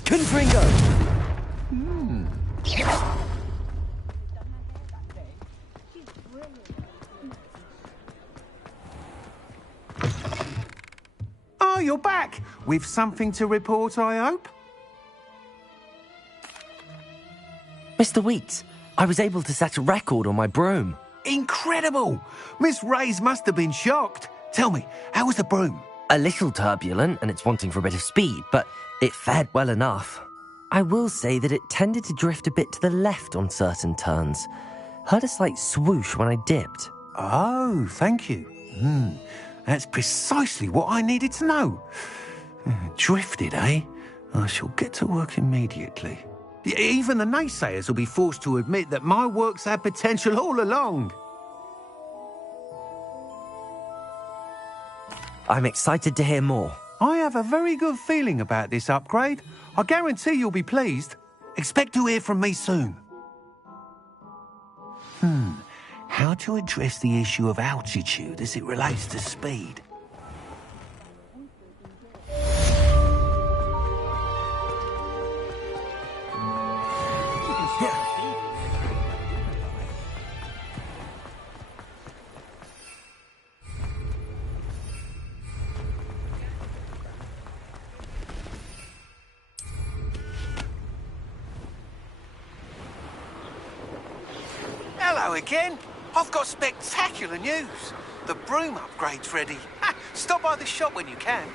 Confringo! Oh, you're back! With something to report, I hope? Mr. Weeks, I was able to set a record on my broom. Incredible! Miss Reyes must have been shocked. Tell me, how was the broom? A little turbulent, and it's wanting for a bit of speed, but it fared well enough. I will say that it tended to drift a bit to the left on certain turns. Heard a slight swoosh when I dipped. Oh, thank you. That's precisely what I needed to know. Drifted, eh? I shall get to work immediately. Even the naysayers will be forced to admit that my work's had potential all along. I'm excited to hear more. I have a very good feeling about this upgrade. I guarantee you'll be pleased. Expect to hear from me soon. How to address the issue of altitude as it relates to speed? Hello again. I've got spectacular news. The broom upgrade's ready. Stop by the shop when you can.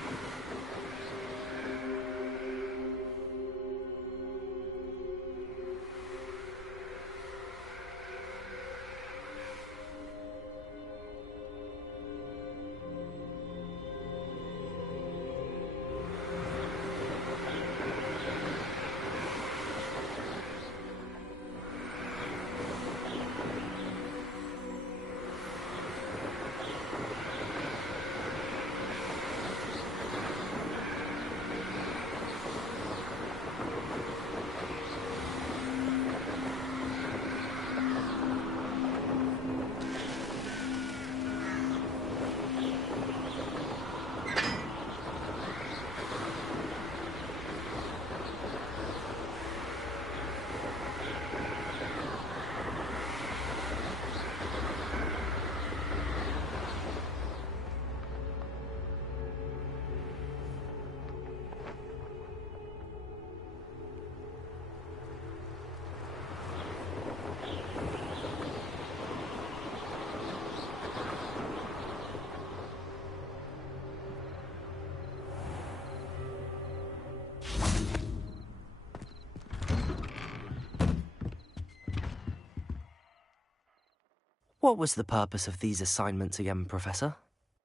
What was the purpose of these assignments again, Professor?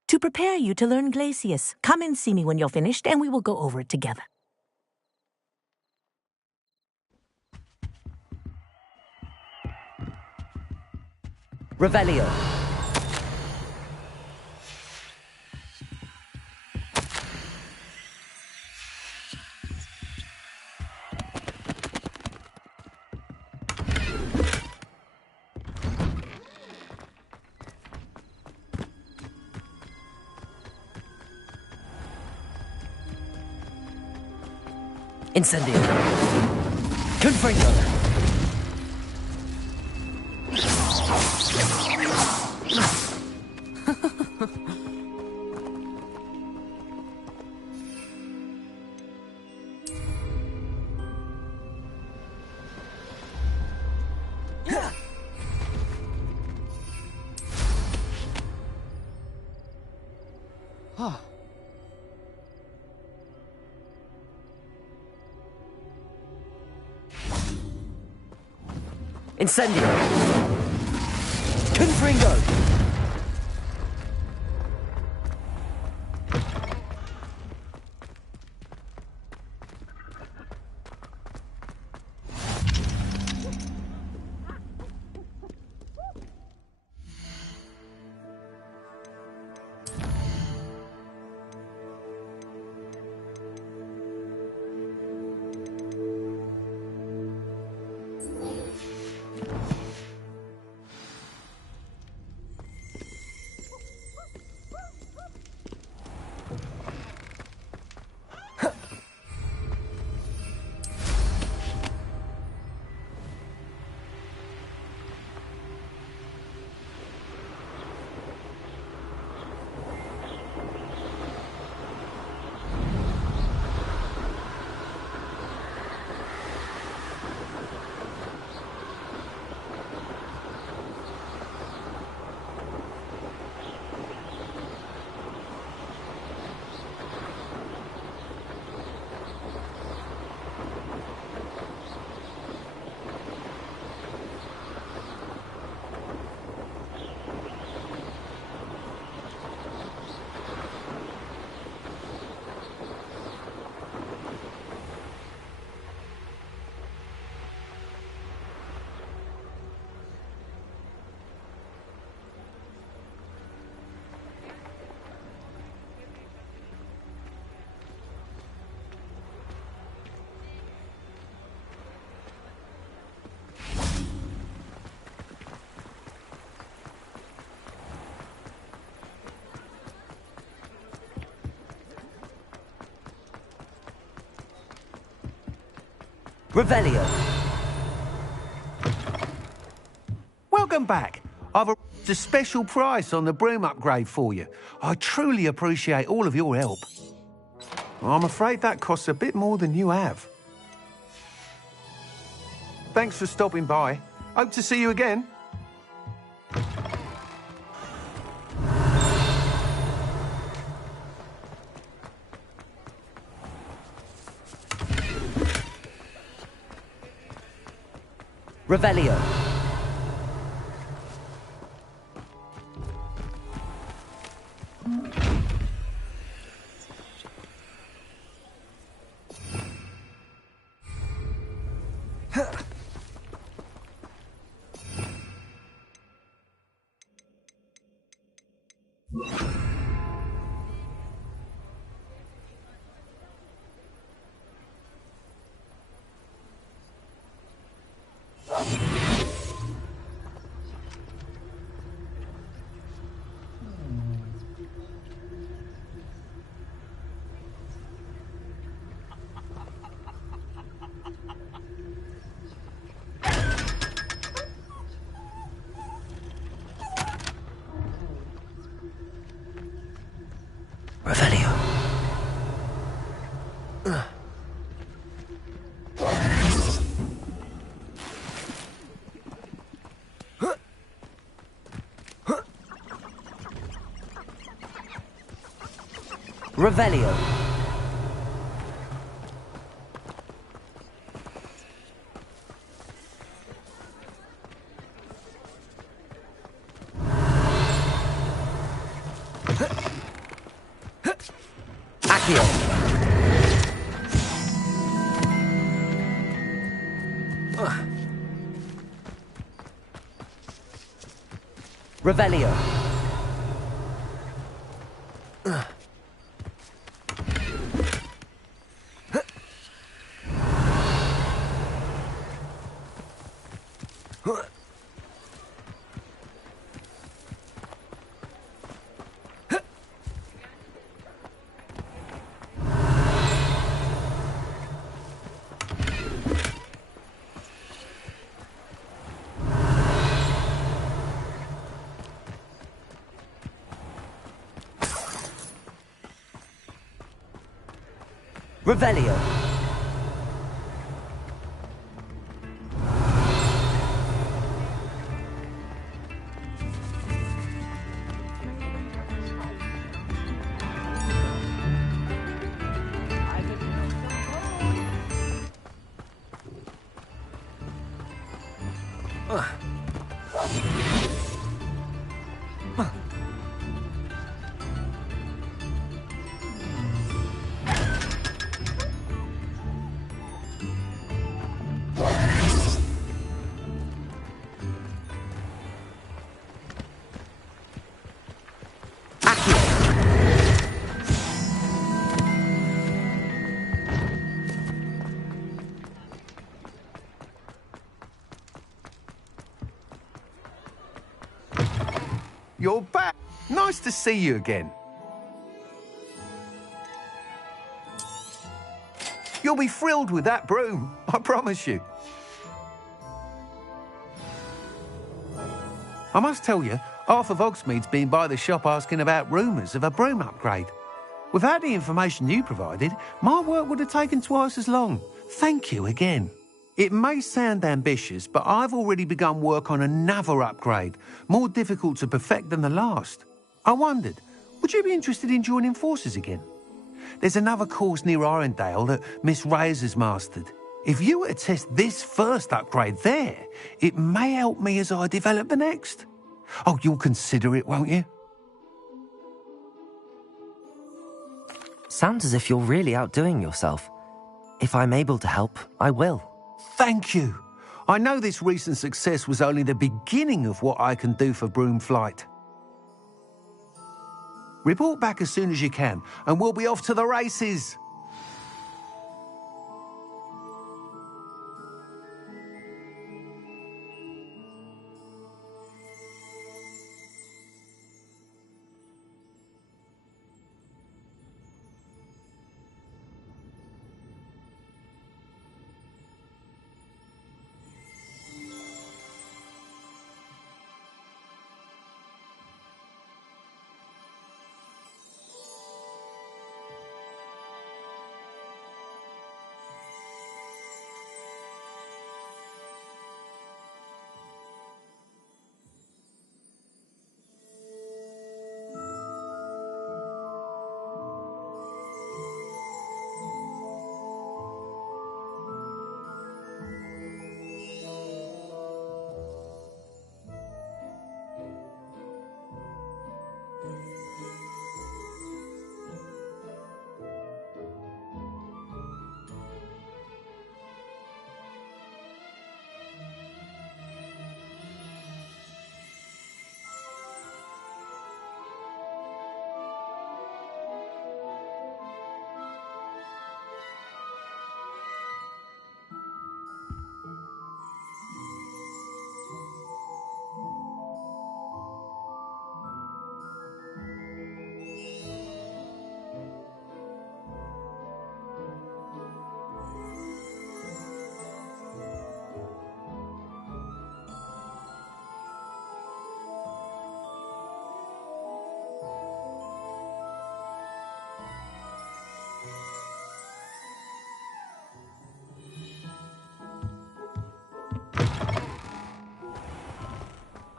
To prepare you to learn Glacius. Come and see me when you're finished, and we will go over it together. Revelio. Incendio. Confringo. Incendio. Confringo. Revelio. Welcome back. I've arranged a special price on the broom upgrade for you. I truly appreciate all of your help. I'm afraid that costs a bit more than you have. Thanks for stopping by. Hope to see you again. Revelio. Revelio. Revelio. Accio. Revelio. Revelio. You're back. Nice to see you again. You'll be thrilled with that broom, I promise you. I must tell you, half of Hogsmeade's been by the shop asking about rumours of a broom upgrade. Without the information you provided, my work would have taken twice as long. Thank you again. It may sound ambitious, but I've already begun work on another upgrade, more difficult to perfect than the last. I wondered, would you be interested in joining forces again? There's another course near Arendelle that Miss Reyes has mastered. If you were to test this first upgrade there, it may help me as I develop the next. Oh, you'll consider it, won't you? Sounds as if you're really outdoing yourself. If I'm able to help, I will. Thank you. I know this recent success was only the beginning of what I can do for broom flight. Report back as soon as you can, and we'll be off to the races.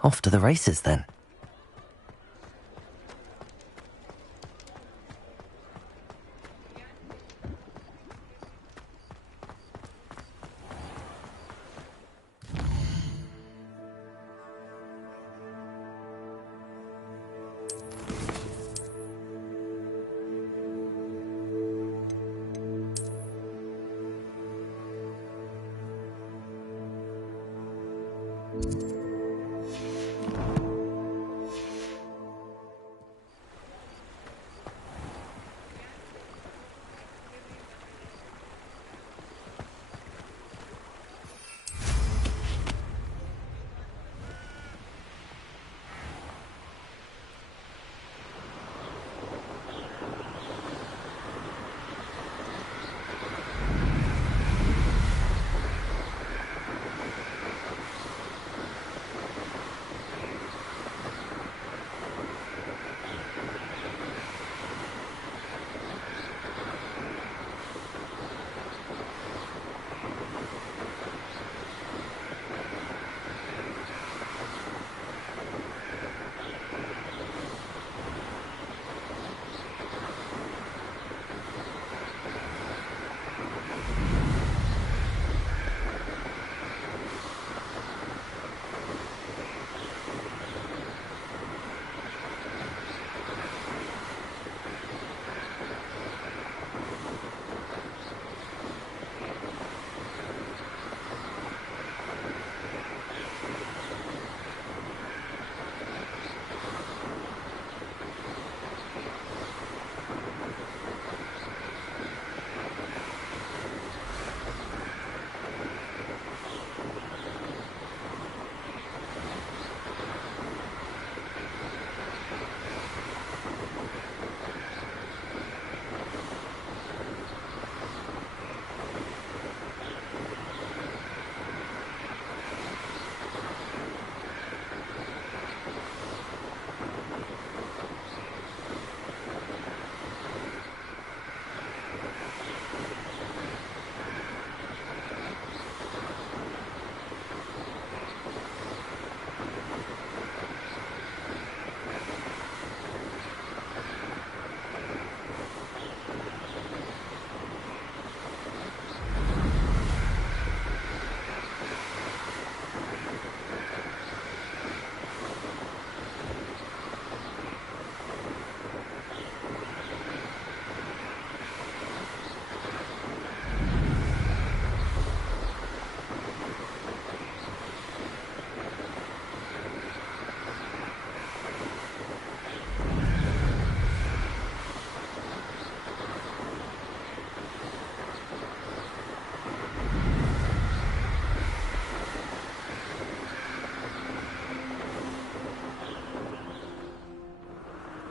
Off to the races, then.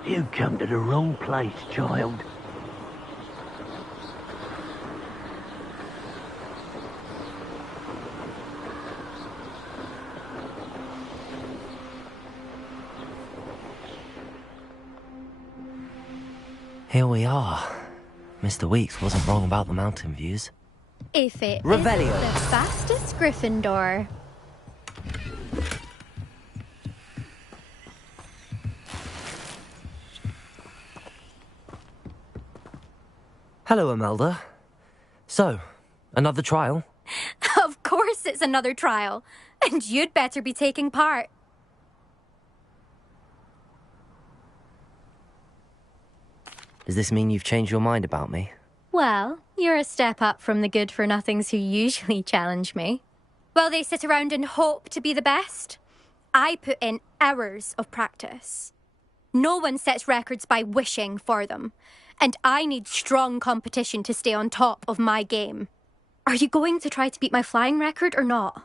You've come to the wrong place, child. Here we are. Mr. Weeks wasn't wrong about the mountain views. If it Revelio. isn't the fastest Gryffindor. Hello, Imelda. So, another trial? Of course it's another trial. And you'd better be taking part. Does this mean you've changed your mind about me? Well, you're a step up from the good-for-nothings who usually challenge me. While they sit around and hope to be the best, I put in hours of practice. No one sets records by wishing for them, and I need strong competition to stay on top of my game. Are you going to try to beat my flying record or not?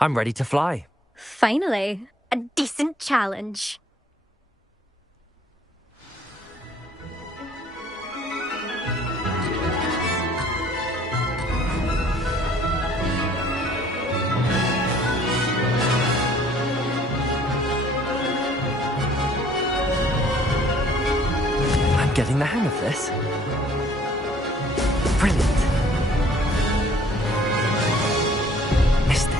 I'm ready to fly. Finally, a decent challenge. I'm getting the hang of this. Brilliant. Missed it.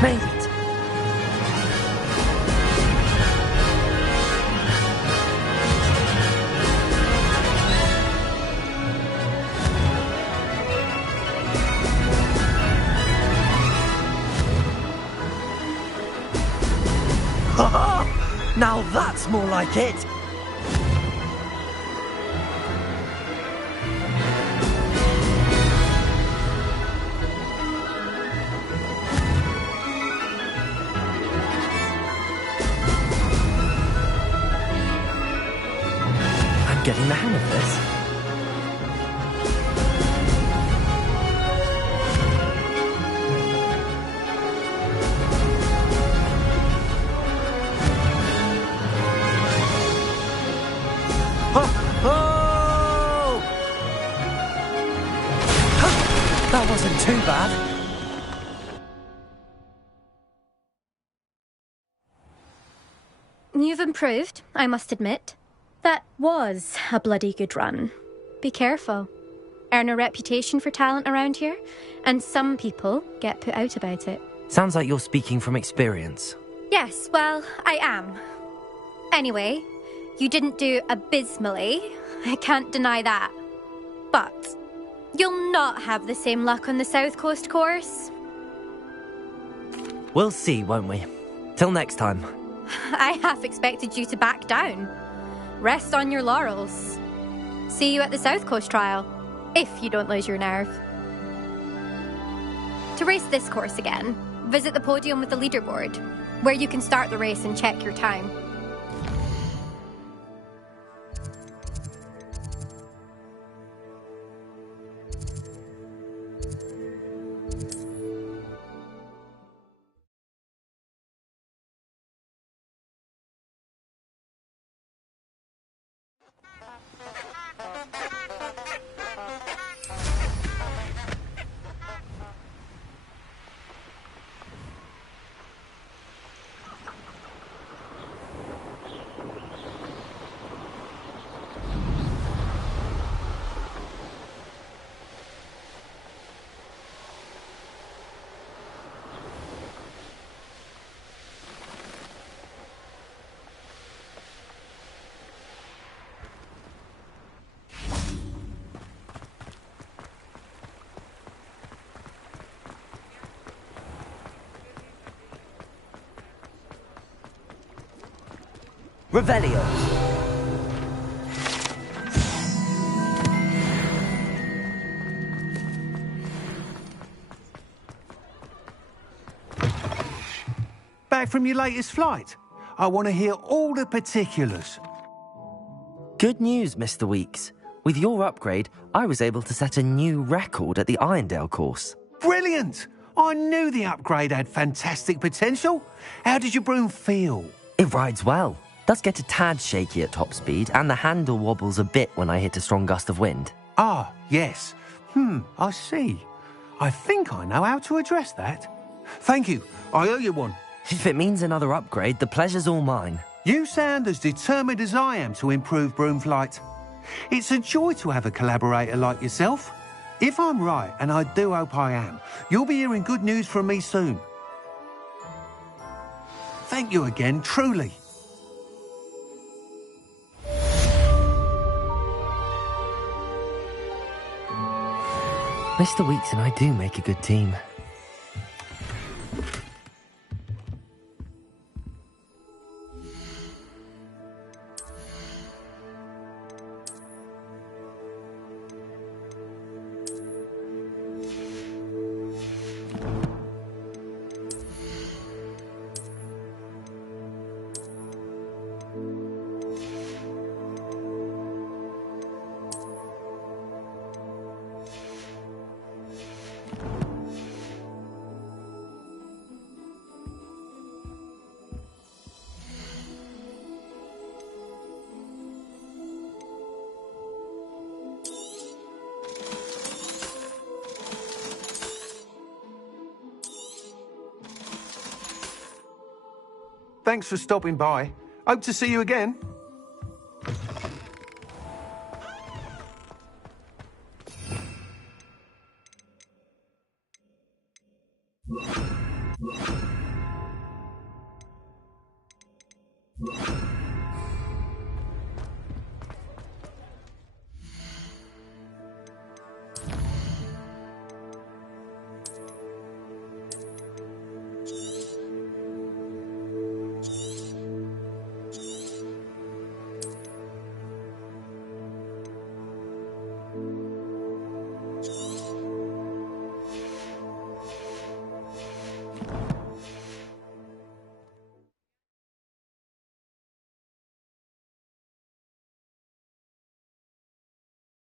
Made it. Now that's more like it. I'm getting the hang of this. That wasn't too bad. You've improved, I must admit. That was a bloody good run. Be careful. Earn a reputation for talent around here, and some people get put out about it. Sounds like you're speaking from experience. Yes, well, I am. Anyway, you didn't do abysmally. I can't deny that. But you'll not have the same luck on the South Coast course. We'll see, won't we? Till next time. I half expected you to back down. Rest on your laurels. See you at the South Coast trial, if you don't lose your nerve. To race this course again, visit the podium with the leaderboard, where you can start the race and check your time. Revelio. Back from your latest flight? I want to hear all the particulars. Good news, Mr. Weeks. With your upgrade, I was able to set a new record at the Irondale course. Brilliant! I knew the upgrade had fantastic potential. How did your broom feel? It rides well. Does get a tad shaky at top speed, and the handle wobbles a bit when I hit a strong gust of wind. Ah, yes. I see. I think I know how to address that. Thank you. I owe you one. If it means another upgrade, the pleasure's all mine. You sound as determined as I am to improve broom flight. It's a joy to have a collaborator like yourself. If I'm right, and I do hope I am, you'll be hearing good news from me soon. Thank you again, truly. Mr. Weeks and I do make a good team. Thanks for stopping by. Hope to see you again.